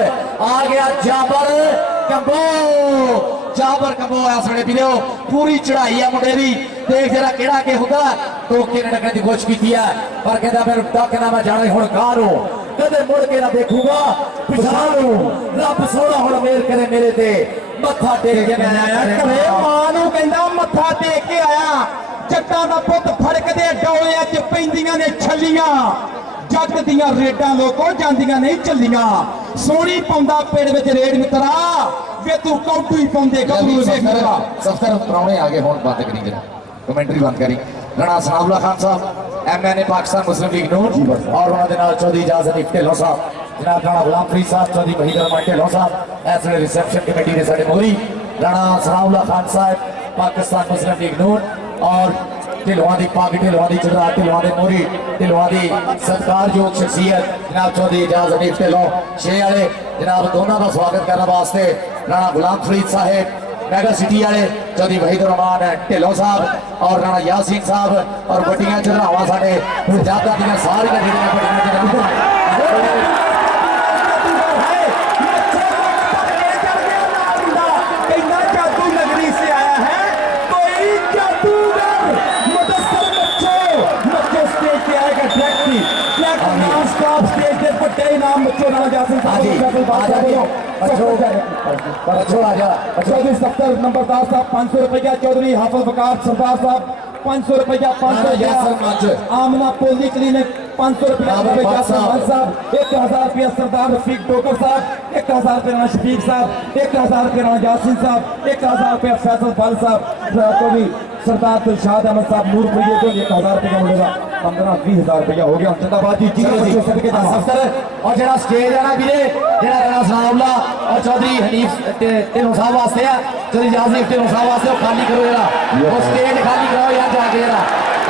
ਆ ਗਿਆ ਜਾਬਰ ਕੰਬੋ ਇਸ ਵੇਲੇ ਵੀਰੋ ਪੂਰੀ ਚੜਾਈ ਆ ਮੁੰਡੇ ਦੀ ਦੇਖ ਜਰਾ ਕਿਹੜਾ ਕਿ ਹੁੰਦਾ ਟੋਕੇ ਨੇ ਟੱਕਣ ਦੀ ਕੋਸ਼ਿਸ਼ ਕੀਤੀ ਆ ਪਰ ਕਹਿੰਦਾ ਮੈਨੂੰ ਟੱਕਣਾ ਮੈਂ ਜਾਣਾ ਹੁਣ ਕਾਹਨੂੰ ਕਦੇ ਮੁੜ ਕੇ ਨਾ ਦੇਖੂਗਾ ਪਿਛਾਂ ਨੂੰ ਰੱਬ ਸੋਹਣਾ ਹੁਣ ਮੇਰ ਕਰੇ ਮੇਰੇ ਤੇ ਮੱਥਾ ਟੇਕ ਕੇ ਮੈਂ ਆਇਆ ਘਰੇ ਮਾਂ ਨੂੰ ਕਹਿੰਦਾ ਮੱਥਾ ਟੇਕ ਕੇ ਆਇਆ ਜੱਟਾਂ ਦਾ ਪੁੱਤ ਫੜਕਦੇ ਡੋਲਿਆਂ 'ਚ ਪੈਂਦੀਆਂ ਨੇ ਛੱਲੀਆਂ ਜੱਟ ਦੀਆਂ ਰੇਡਾਂ ਲੋਕੋ ਜਾਂਦੀਆਂ ਨਹੀਂ ਚੱਲੀਆਂ ਸੋਹਣੀ ਪਾਉਂਦਾ ਪੇੜ ਵਿੱਚ ਰੇਡ ਮਿੱਤਰਾ ਵੇ ਤੂੰ ਕੌਟੂ ਹੀ ਪਾਉਂਦੇ ਗੱਭਰੂ ਵੇਖਦਾ ਸਫਤਰ ਪ੍ਰਾਹੁਣੇ ਆ ਗਏ ਹੁਣ ਬੰਦ ਕਰੀ ਜਰਾ ਕਮੈਂਟਰੀ ਬੰਦ ਕਰੀ ਰਾਣਾ ਸਨਾਉਲਾ ਖਾਨ ਸਾਹਿਬ ਐਮਐਨਏ ਪਾਕਿਸਤਾਨ ਮੁਸਲਿਮ ਲੀਗ ਨੂੰ ਔਰ ਉਹਨਾਂ ਦੇ ਨਾਲ ਚੌਧਰੀ ਇਜਾਜ਼ਤ ਢਿੱਲੋਂ ਸਾਹਿਬ ਜਨਾਬ ਰਾਣਾ ਗੁਲਾਮ ਫਰੀਦ ਸਾਹਿਬ ਚੌਧਰੀ ਵਹੀਦ ਰਹਿਮਾਨ ਢਿੱਲੋਂ ਸਾਹਿਬ ਇਸ ਵੇਲੇ ਰਿਸੈਪਸ਼ਨ ਕਮੇਟੀ ਦੇ ਸਾਡੇ ਮੋਹਰੀ ਰਾਣਾ ਸਨਾਉਲਾ ਖਾਨ ਸਾਹਿਬ ਪਾਕਿਸਤਾਨ ਮੁਸਲਿਮ ਲੀਗ ਨੂੰ ਔਰ ਢਿੱਲੋਂ ਦੀ ਪੱਗ ਢਿੱਲੋਂ ਦੀ ਚੁੜਾ ਢਿੱਲੋਂ ਦੇ ਮੋਹਰੀ ਢਿੱਲੋਂ ਦੀ ਸਤਿਕਾਰਯੋਗ ਸ਼ਖਸੀਅਤ ਜਨਾਬ ਚੌਧਰੀ ਇਜਾਜ਼ਤ ਢਿੱਲੋਂ ਛੇ ਵਾਲੇ ਜਨਾਬ ਦੋਨਾਂ ਦਾ ਸਵਾਗਤ ਕਰਨ ਵਾਸਤੇ ਰਾਣਾ ਗੁਲਾਮ ਫਰੀਦ ਸਾਹਿਬ मेगा सिटी वाले चौधरी वहीद रहमान ढिल्लों साहब और राणा यासीन साहब और बड़ियां चढ़ावा साडे पंजाब दी सारियां जिहड़ियां बड़ियां सत्तर नंबरदार साहब 500 रुपया चौधरी हाफिज वकार सरदार साहब 500 रुपया 500 आमना पोली क्लिनिक 500 रुपया साहब 1000 रुपया सरदार रफीक डोकर साहब 1000 रुपया शफीक साहब 1000 रुपया यासीन साहब 1000 रुपया फैसल फाल साहब सरदार दिलशाद अहमद साहब 100 रुपये को 1000 रुपया मिलेगा 15-20 रुपया हो गया जिंदाबाद जी और जरा स्टेज है ना वीरे जरा राणा सनाउल्ला और चौधरी हनीफ ढिल्लों साहब वास्ते है चौधरी यासीन ढिल्लों साहब वास्ते खाली करो जरा वो स्टेज खाली कराओ यार जाके जरा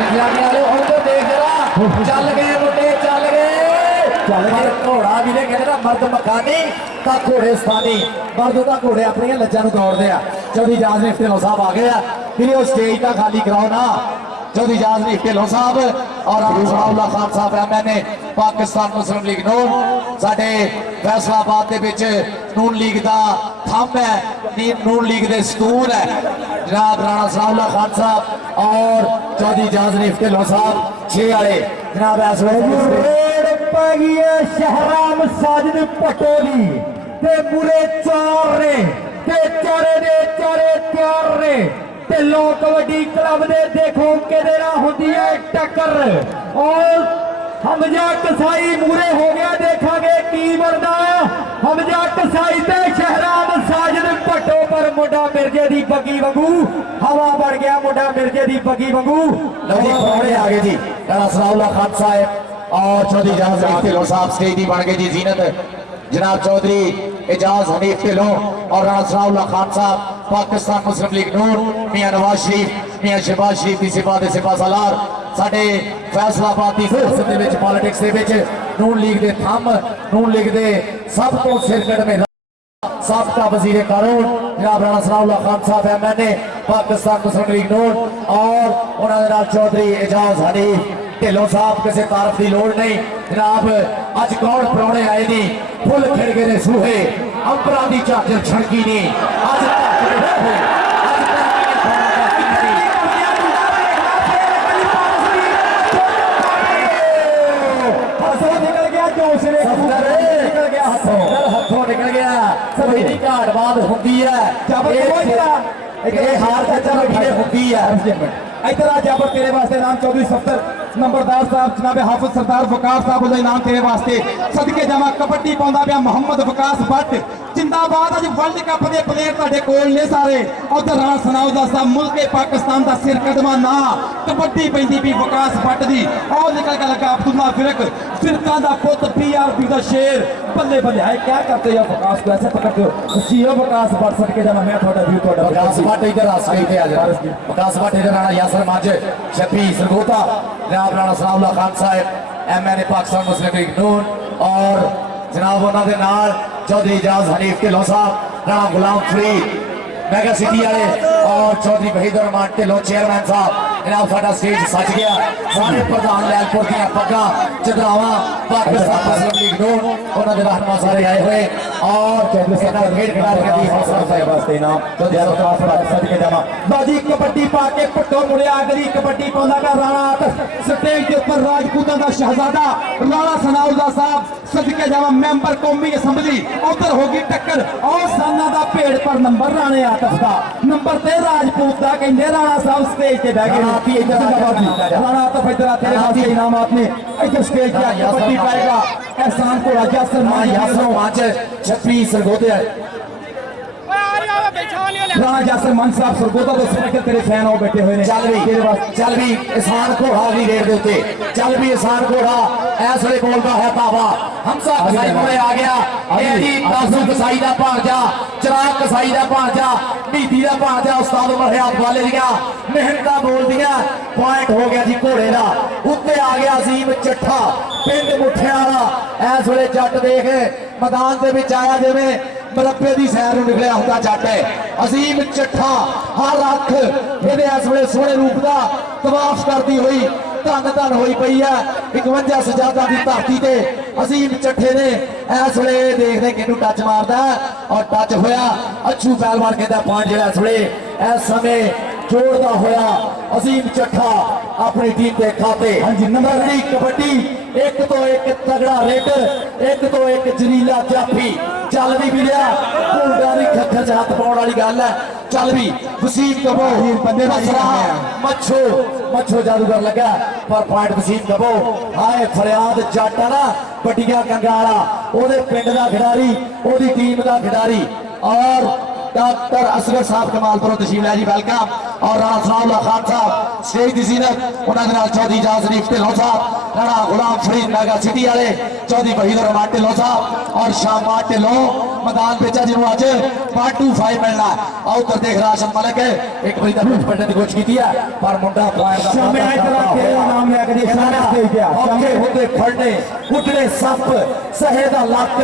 खिलाड़ी वाले हम तो देख जरा चल गए मुंडे चल गए घोड़ा वीरे कहते ना मर्द मकानी ਤਾਂ ਘੋੜੇ ਸਥਾਨੀ ਮਰਦ ਤਾਂ ਘੋੜੇ ਆਪਣੀਆਂ ਲੱਜਾਂ ਨੂੰ ਦੌੜਦੇ ਆ ਚੌਧਰੀ ਇਜਾਜ਼ਤ ਢਿੱਲੋਂ ਸਾਹਿਬ ਆ ਗਏ ਆ ਵੀਰੇ ਉਹ ਸਟੇਜ ਤਾਂ ਖਾਲੀ ਕਰਾਓ ਨਾ चौधरी इजाज़त ढिल्लों साहब और सनाउल्ला खान साहब एमएनए पाकिस्तान मुस्लिम लीग नून साडे फैसलाबाद दे विच नून लीग दा थंब है नून लीग दे सतूर है जनाब राणा सनाउल्ला खान साहब और चौधरी इजाज़त ढिल्लों साहब छे वाले जनाब इस वेले शहराम साजिद पटोली ते मुरे चार ने ते चारे दे चारे तैयार ने ढिल्लों कबड्डी क्लब दे देखो किहदे नाल हुंदी है टक्कर और हमजा कसाई मूरे हो गया देखांगे की बनदा है हमजा कसाई ते शहराम साजिद भट्टो पर मुंडा मिर्जे दी बग्गी वांगू हवा बढ़ गया मुंडा मिर्जे दी बग्गी वांगू लो जी खड़े आ गए जी राणा सनाउल्ला खान साहब और चौधरी इजाज़त ढिल्लों साहब स्टेज दी बन गए जी जीनत जनाब चौधरी इजाज़ हनीफ ढिल्लों और राणा सनाउल्ला खान साहब पाकिस्तान मुस्लिम लीग नून मियां नवाज शरीफ मियां शहबाज शरीफ की सिफा दे सिफा सालार साडे फैसलाबाद की सियासत दे विच पॉलिटिक्स दे विच नून लीग दे थंब नून लीग दे सब तो सिरकट में साबका वजीर कानून जनाब राणा सनाउल्लाह खान साहब MNA पाकिस्तान मुस्लिम लीग नून और उन्होंने नाल चौधरी एजाज हनीफ ढिल्लों साहब किसी तारफ की लोड़ नहीं जनाब अज कौन परौने आए नी फुल खिड़ गए ने सूहे अंबरा की झांझर छड़की नी अज हथों निकल गया सबकी घाट बाद होती है हार चलो होती है इधर आ जाबर तेरे वास्ते नाम चौधरी सफ्तर नंबरदार साहब जनाब हाफिज सरदार वकार साहब का नाम तेरे वास्ते सदके जमा कबड्डी पाਉਂਦਾ ਪਿਆ मोहम्मद वकास भट्ट जिंदाबाद अज वर्ल्ड कप के प्लेयर ਤੁਹਾਡੇ ਕੋਲ ने सारे उधर राणा सनाउल्लाह साहब मुल्क पाकिस्तान का सिर कदमा ना कबड्डी पैंदी भी वकास भट्ट दी और निकल के लगा अब्दुल्ला फिरक फिरका का पुत PRP का शेर बल्ले बल्ले है क्या करते हो वकास को ऐसे पकड़ते हो सीओ वकास भट्ट सदके जमा मैं थोड़ा व्यू थोड़ा वकास भट्ट इधर आ सकते हैं वकास भट्ट इधर राणा यासर मांझ शफी सरगोता जनाब राणा सनाउल्लाह खान साहब MNA पाकिस्तान मुस्लिम लीग नून और जनाब उन्होंने नाल चौधरी एजाज हनीफ ढिल्लों साहब राणा गुलाम फरीद मेगा सिटी वाले और चौधरी वहीदुर रहमान ढिल्लों चेयरमैन साहब जनाब साडा स्टेज सज गया सारे प्रधान लैलपुर दी पग्गा चदरावा पाकिस्तान मुस्लिम लीग नून उन्होंने रहनुमा सारे आए हुए और खेड खिलाड़ी दी हौसला अफजाई वास्ते इनाम सदके जमा बाजी कबड्डी पा के पट्टो मुड़िया अगली कबड्डी पाਉਂਦਾ का राणा स्टेज के ऊपर राजपूतों का शहजादा राणा सनाउल्लाह साहब सदके जमा मेंबर कौमी असैंबली उधर होगी टक्कर और साना का भेड़ पर नंबर राणे आतफ का नंबर ते राजपूत का कहते राणा साहब स्टेज पे बैठ गए राणा आतफ इधर तेरे वास्ते इनाम आपने इधर स्टेज पे कबड्डी पाएगा एहसान को राजा सलमान यासर मांझ छपी सरगोदे राणा यासर मान साहब सरगोदा तो स्पीकर तेरे फैन हो बैठे हुए चल भी एहसान घोड़ा की रेट दे उत्ते चल भी एहसान घोड़ा इस वे बोलता है बाबा हमसा कसाई कोले आ गया जी कासू कसाई दा भांजा चिराग कसाई दा भांजा मीती दा भांजा उस्ताद उमर हयात वाले दियां मेहनतां बोल दियां पॉइंट हो गया जी घोड़े दा उत्ते आ गया अजीम चट्ठा पिंड मुठियां वाला इस वे जट देख मैदान दे विच आया जिवें मरब्बे की सैर निकलिया होंगे जट है अजीम चट्ठा हर अख ये इस वे सोहने रूप का तवाफ करती हुई धन धन हुई पई है 51 सजादा की धरती से अजीम चट्ठे ने इस वे देखते कि टच मारता और टच होया अच्छू पहलवान कहता पॉइंट जो इस वे इस समय जोड़ता होया अजीम चट्ठा अपनी टीम के खाते नंबर दी कबड्डी एक तो एक तगड़ा रेडर एक तो एक जरीला जाफी चल भी मिलिया भूलदारी खखर च हाथ पाने वाली गल है चल भी वसीम कबो मच्छो मच्छो जादूगर लगा पर पॉइंट वसीम कबो हाय फरियाद जट ना बटिया कंगाला ओदे पिंड का खिडारी ओदी टीम का खिडारी और डॉक्टर असगर साहब कमालपुर तशीफ लै जी वेलकम और राणा सनाउल्लाह खान साहब स्टेज की जीनत उन्होंने चौधरी एजाज हनीफ ढिल्लों साहब राणा गुलाम फरीद मेगा सिटी वाले चौधरी वहीदुर रहमान ढिल्लों साहब और शाहबाद ढिल्लों मैदान बेचा जिन्होंने अज 125 मिलना और उधर देख राशन मलिक एक बड़ी पिछ पड़ने की कोशिश की है पर मुंडा फड़ने उठने सप सहे का लक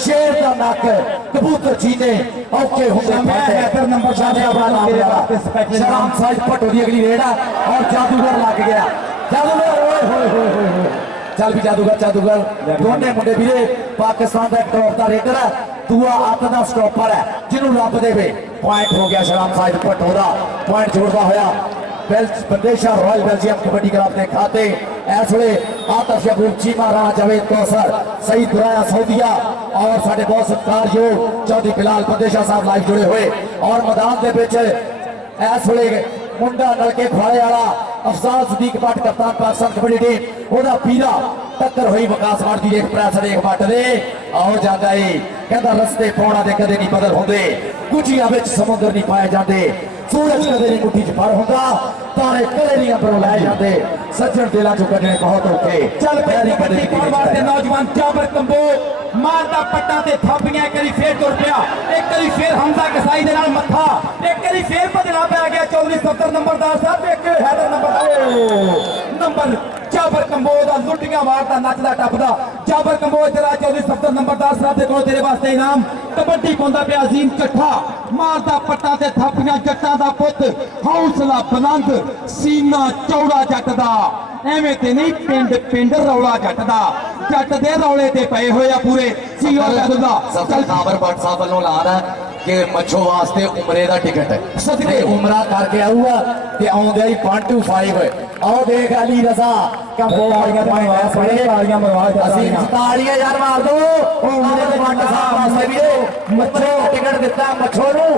शेर का नक कबूतर चीते औखे भट्टो की अगली रेड है और जादूगर लग गया जादूगर चल भी जादूगर जादूगर दोनों मुंडे भी पाकिस्तान का टॉप का रेडर है दूआ अत का स्टॉपर है जिन्होंने रब दे पॉइंट हो गया शराम साहिब भट्टो का पॉइंट जोड़ता होया Bandesha Royal Belgium Kabaddi club के खाते इस वे आतफ शहबूब चीमा राणा जावेद कौसर सईद दुराया सऊदिया और साढ़े बहुत सत्कारयोग चौधरी बिलाल बंदेशा साहब लाइव जुड़े हुए और मैदान के बीच इस वे मुंडा नलके फाड़े वाला अफजाल सदीक भट्ट कप्तान पाकिस्तान कबड्डी टीम ओदा पीरा टक्कर हुई विकास भट्ट की एक प्रैस देख भट्ट दे आओ जाता है कहता रस्ते पौड़ा दे कदे नहीं बदल होंदे कुचिया विच समुद्र नहीं पाए जाते सूरज कदे नहीं मुट्ठी च फड़ होंदा तारे कदे नहीं अंदरों लै जाते सज्जन दिलां चों कढने बहुत औखे चल पैरी कबड्डी पाउण वास्ते नौजवान जाबर कंबो मारदा पट्टा ते थापियां एक बारी फेर तुर पिया एक बारी फेर हमजा कसाई दे नाल मत्था एक बारी फेर भजना पै गया चौधरी 70 नंबरदार साहब एक हैदर नंबर जाबर कंबो दा लुटियां मारदा नचदा टपदा जाबर कंबो तेरा चौधरी 70 नंबरदार साहब दे कोल तेरे वास्ते इनाम कबड्डी पाउंदा पिया अजीम चट्ठा मारदा पट्टा ते थापियां जट्टां दा पुੱਤ हौसला बुलंद सीना चौड़ा जट दा ਐਵੇਂ ਤੇ ਨਹੀਂ ਪਿੰਡ ਪਿੰਡ ਰੌਲਾ ਜੱਟ ਦਾ ਜੱਟ ਦੇ ਰੌਲੇ ਤੇ ਪਏ ਹੋਏ ਆ ਪੂਰੇ ਸੀਓ ਅਬਦੁੱਲਾ ਚੱਲ ਕਾਬਰ ਭੱਟ ਸਾਹਿਬ ਵੱਲੋਂ ਲਾਰ ਹੈ ਕਿ ਮੱਛੋ ਵਾਸਤੇ ਉਮਰੇ ਦਾ ਟਿਕਟ ਹੈ ਸਦਕੇ ਉਮਰਾ ਕਰਕੇ ਆਊਗਾ ਤੇ ਆਉਂਦੇ ਹੀ 1 to 5 ਆਓ ਦੇਖ ਅਲੀ ਰਜ਼ਾ ਕੰਬੋ ਵਾਲੀਆਂ ਪਾਈਆਂ ਸੜੇ ਤਾਲੀਆਂ ਮਰਵਾ ਦੇ ਅਸੀਂ ਤਾਲੀਆਂ ਯਾਰ ਮਾਰ ਦੋ ਉਮਰੇ ਦੇ ਭੱਟ ਸਾਹਿਬ ਵਾਸਤੇ ਵੀ ਮੱਛੋ ਦਾ ਟਿਕਟ ਦਿੱਤਾ ਮੱਛੋ ਨੂੰ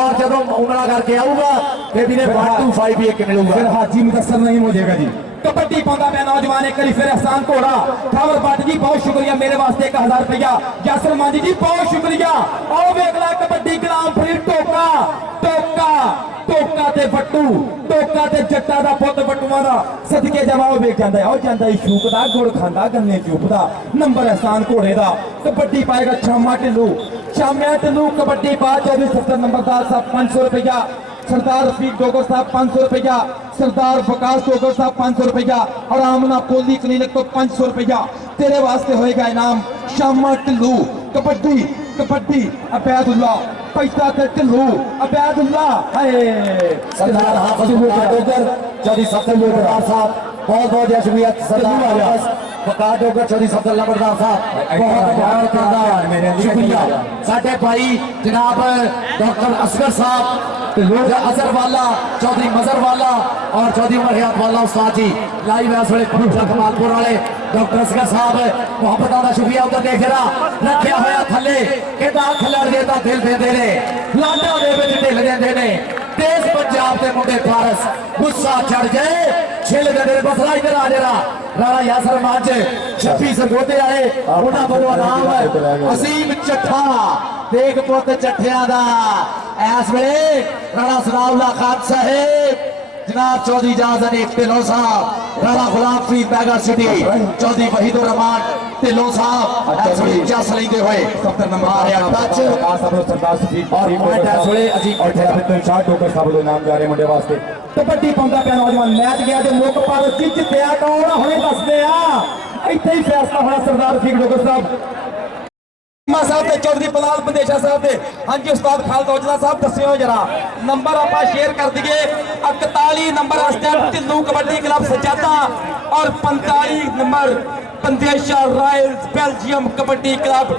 ਔਰ ਜਦੋਂ ਉਮਰਾ ਕਰਕੇ ਆਊਗਾ ਤੇ ਵੀਰੇ 1 to 5 ਵੀ ਇੱਕ ਮਿਲੂਗਾ फिर हाजी मुदस्सर नहीं हो जाएगा जी कबड्डी पाਉਂਦਾ मैं नौजवान एक बारी फिर एहसान घोड़ा खावर भट्ट जी बहुत शुक्रिया मेरे वास्ते 1000 रुपया यासर मांझी जी बहुत शुक्रिया आओ वेख ला कबड्डी गुलाम फरीद टोका टोका टोका ते बट्टू टोका ते जट्टा दा पुੱਤ बट्टूआं दा सदके जवाब वेख ਜਾਂਦਾ ਹੈ ਉਹ ਜਾਂਦਾ ਹੀ ਸ਼ੂਕ ਦਾ ਗੁੜ ਖਾਂਦਾ ਗੰਨੇ ਚੁੱਪਦਾ ਨੰਬਰ एहसान घोड़े ਦਾ कबड्डी पाएगा शामा ढिल्लू शामिया ढिल्लू कबड्डी पा 2470 नंबरदार साहब 500 रुपया सरदार रफीक डोगर साहब 500 रुपया सरदार वकास डोगर साहब 500 रुपया और आमना पोली क्लिनिक तो 500 रुपया तेरे वास्ते होएगा इनाम शामा ढिल्लू कबड्डी कबड्डी अबैदुल्ला पैसा ते ढिल्लू अबैदुल्ला हाय सरदार हाफिज डोगर चौधरी 70 नंबरदार साहब बहुत बहुत शुक्रिया सरदार हाफिज वकास डोगर चौधरी 70 नंबरदार साहब बहुत बहुत शुक्रिया साडे भाई जनाब डॉक्टर असगर साहब अजहर वाला चौधरी मजहर वाला और चौधरी उमर हयात वाला उस्ताद जी लाइव इस वेले कमालपुर वाले डॉक्टर असगर साहब मुहब्बत का शुक्रिया उधर देख रहा रखा होया थले कहता खलड़ दे तां दिल देंदे ने लाडा दे विच ढिल देंदे ने देश पंजाब दे मुंडे फारस गुस्सा चढ़ गए छिल गए बसला इधर आ जरा राणा यासर मंच 26 सरगोधे आए उन्हां कोलों नाम असीम चट्ठा देख पुੱਤ ਚੱਠਿਆਂ ਦਾ इस वेले राणा सनाउल्लाह खान साहेब जनाब चौधरी जहाज अनीक ढिल्लों साहब राणा गुलाम फरीद बैगर सिटी चौधरी वहीदुर रहमान ढिल्लों साहब इस वेले जस लेंदे हुए 70 नंबर आ रहा टच सरदार सफीद और पॉइंट इस वेले अजी और फिर शाह डोगर साहब ਦੇ ਨਾਮ ਜਾ ਰਹੇ ਮੁੰਡੇ ਵਾਸਤੇ ਕਬੱਡੀ ਪਾਉਂਦਾ ਪਿਆ ਨੌਜਵਾਨ ਮੈਚ ਗਿਆ ਤੇ ਮੁੱਖ ਪਰ ਜਿੱਤਿਆ ਕੌਣ ਹੁਣੇ ਦੱਸਦੇ ਆ ਇੱਥੇ ਹੀ ਫੈਸਲਾ ਹੋਣਾ ਸਰਦਾਰ ਰਫੀਕ ਡੋਗਰ ਸਾਹਿਬ साहब ते चौधरी पलाल बंदेशा साहब दे हाँ जी उस्ताद खालद औजला साहब दस्सिओ जरा नंबर आप शेयर कर दिए 41 नंबर इस टाइम ढिल्लू कबड्डी क्लब सजादा और 45 number Bandesha Royals Belgium Kabaddi club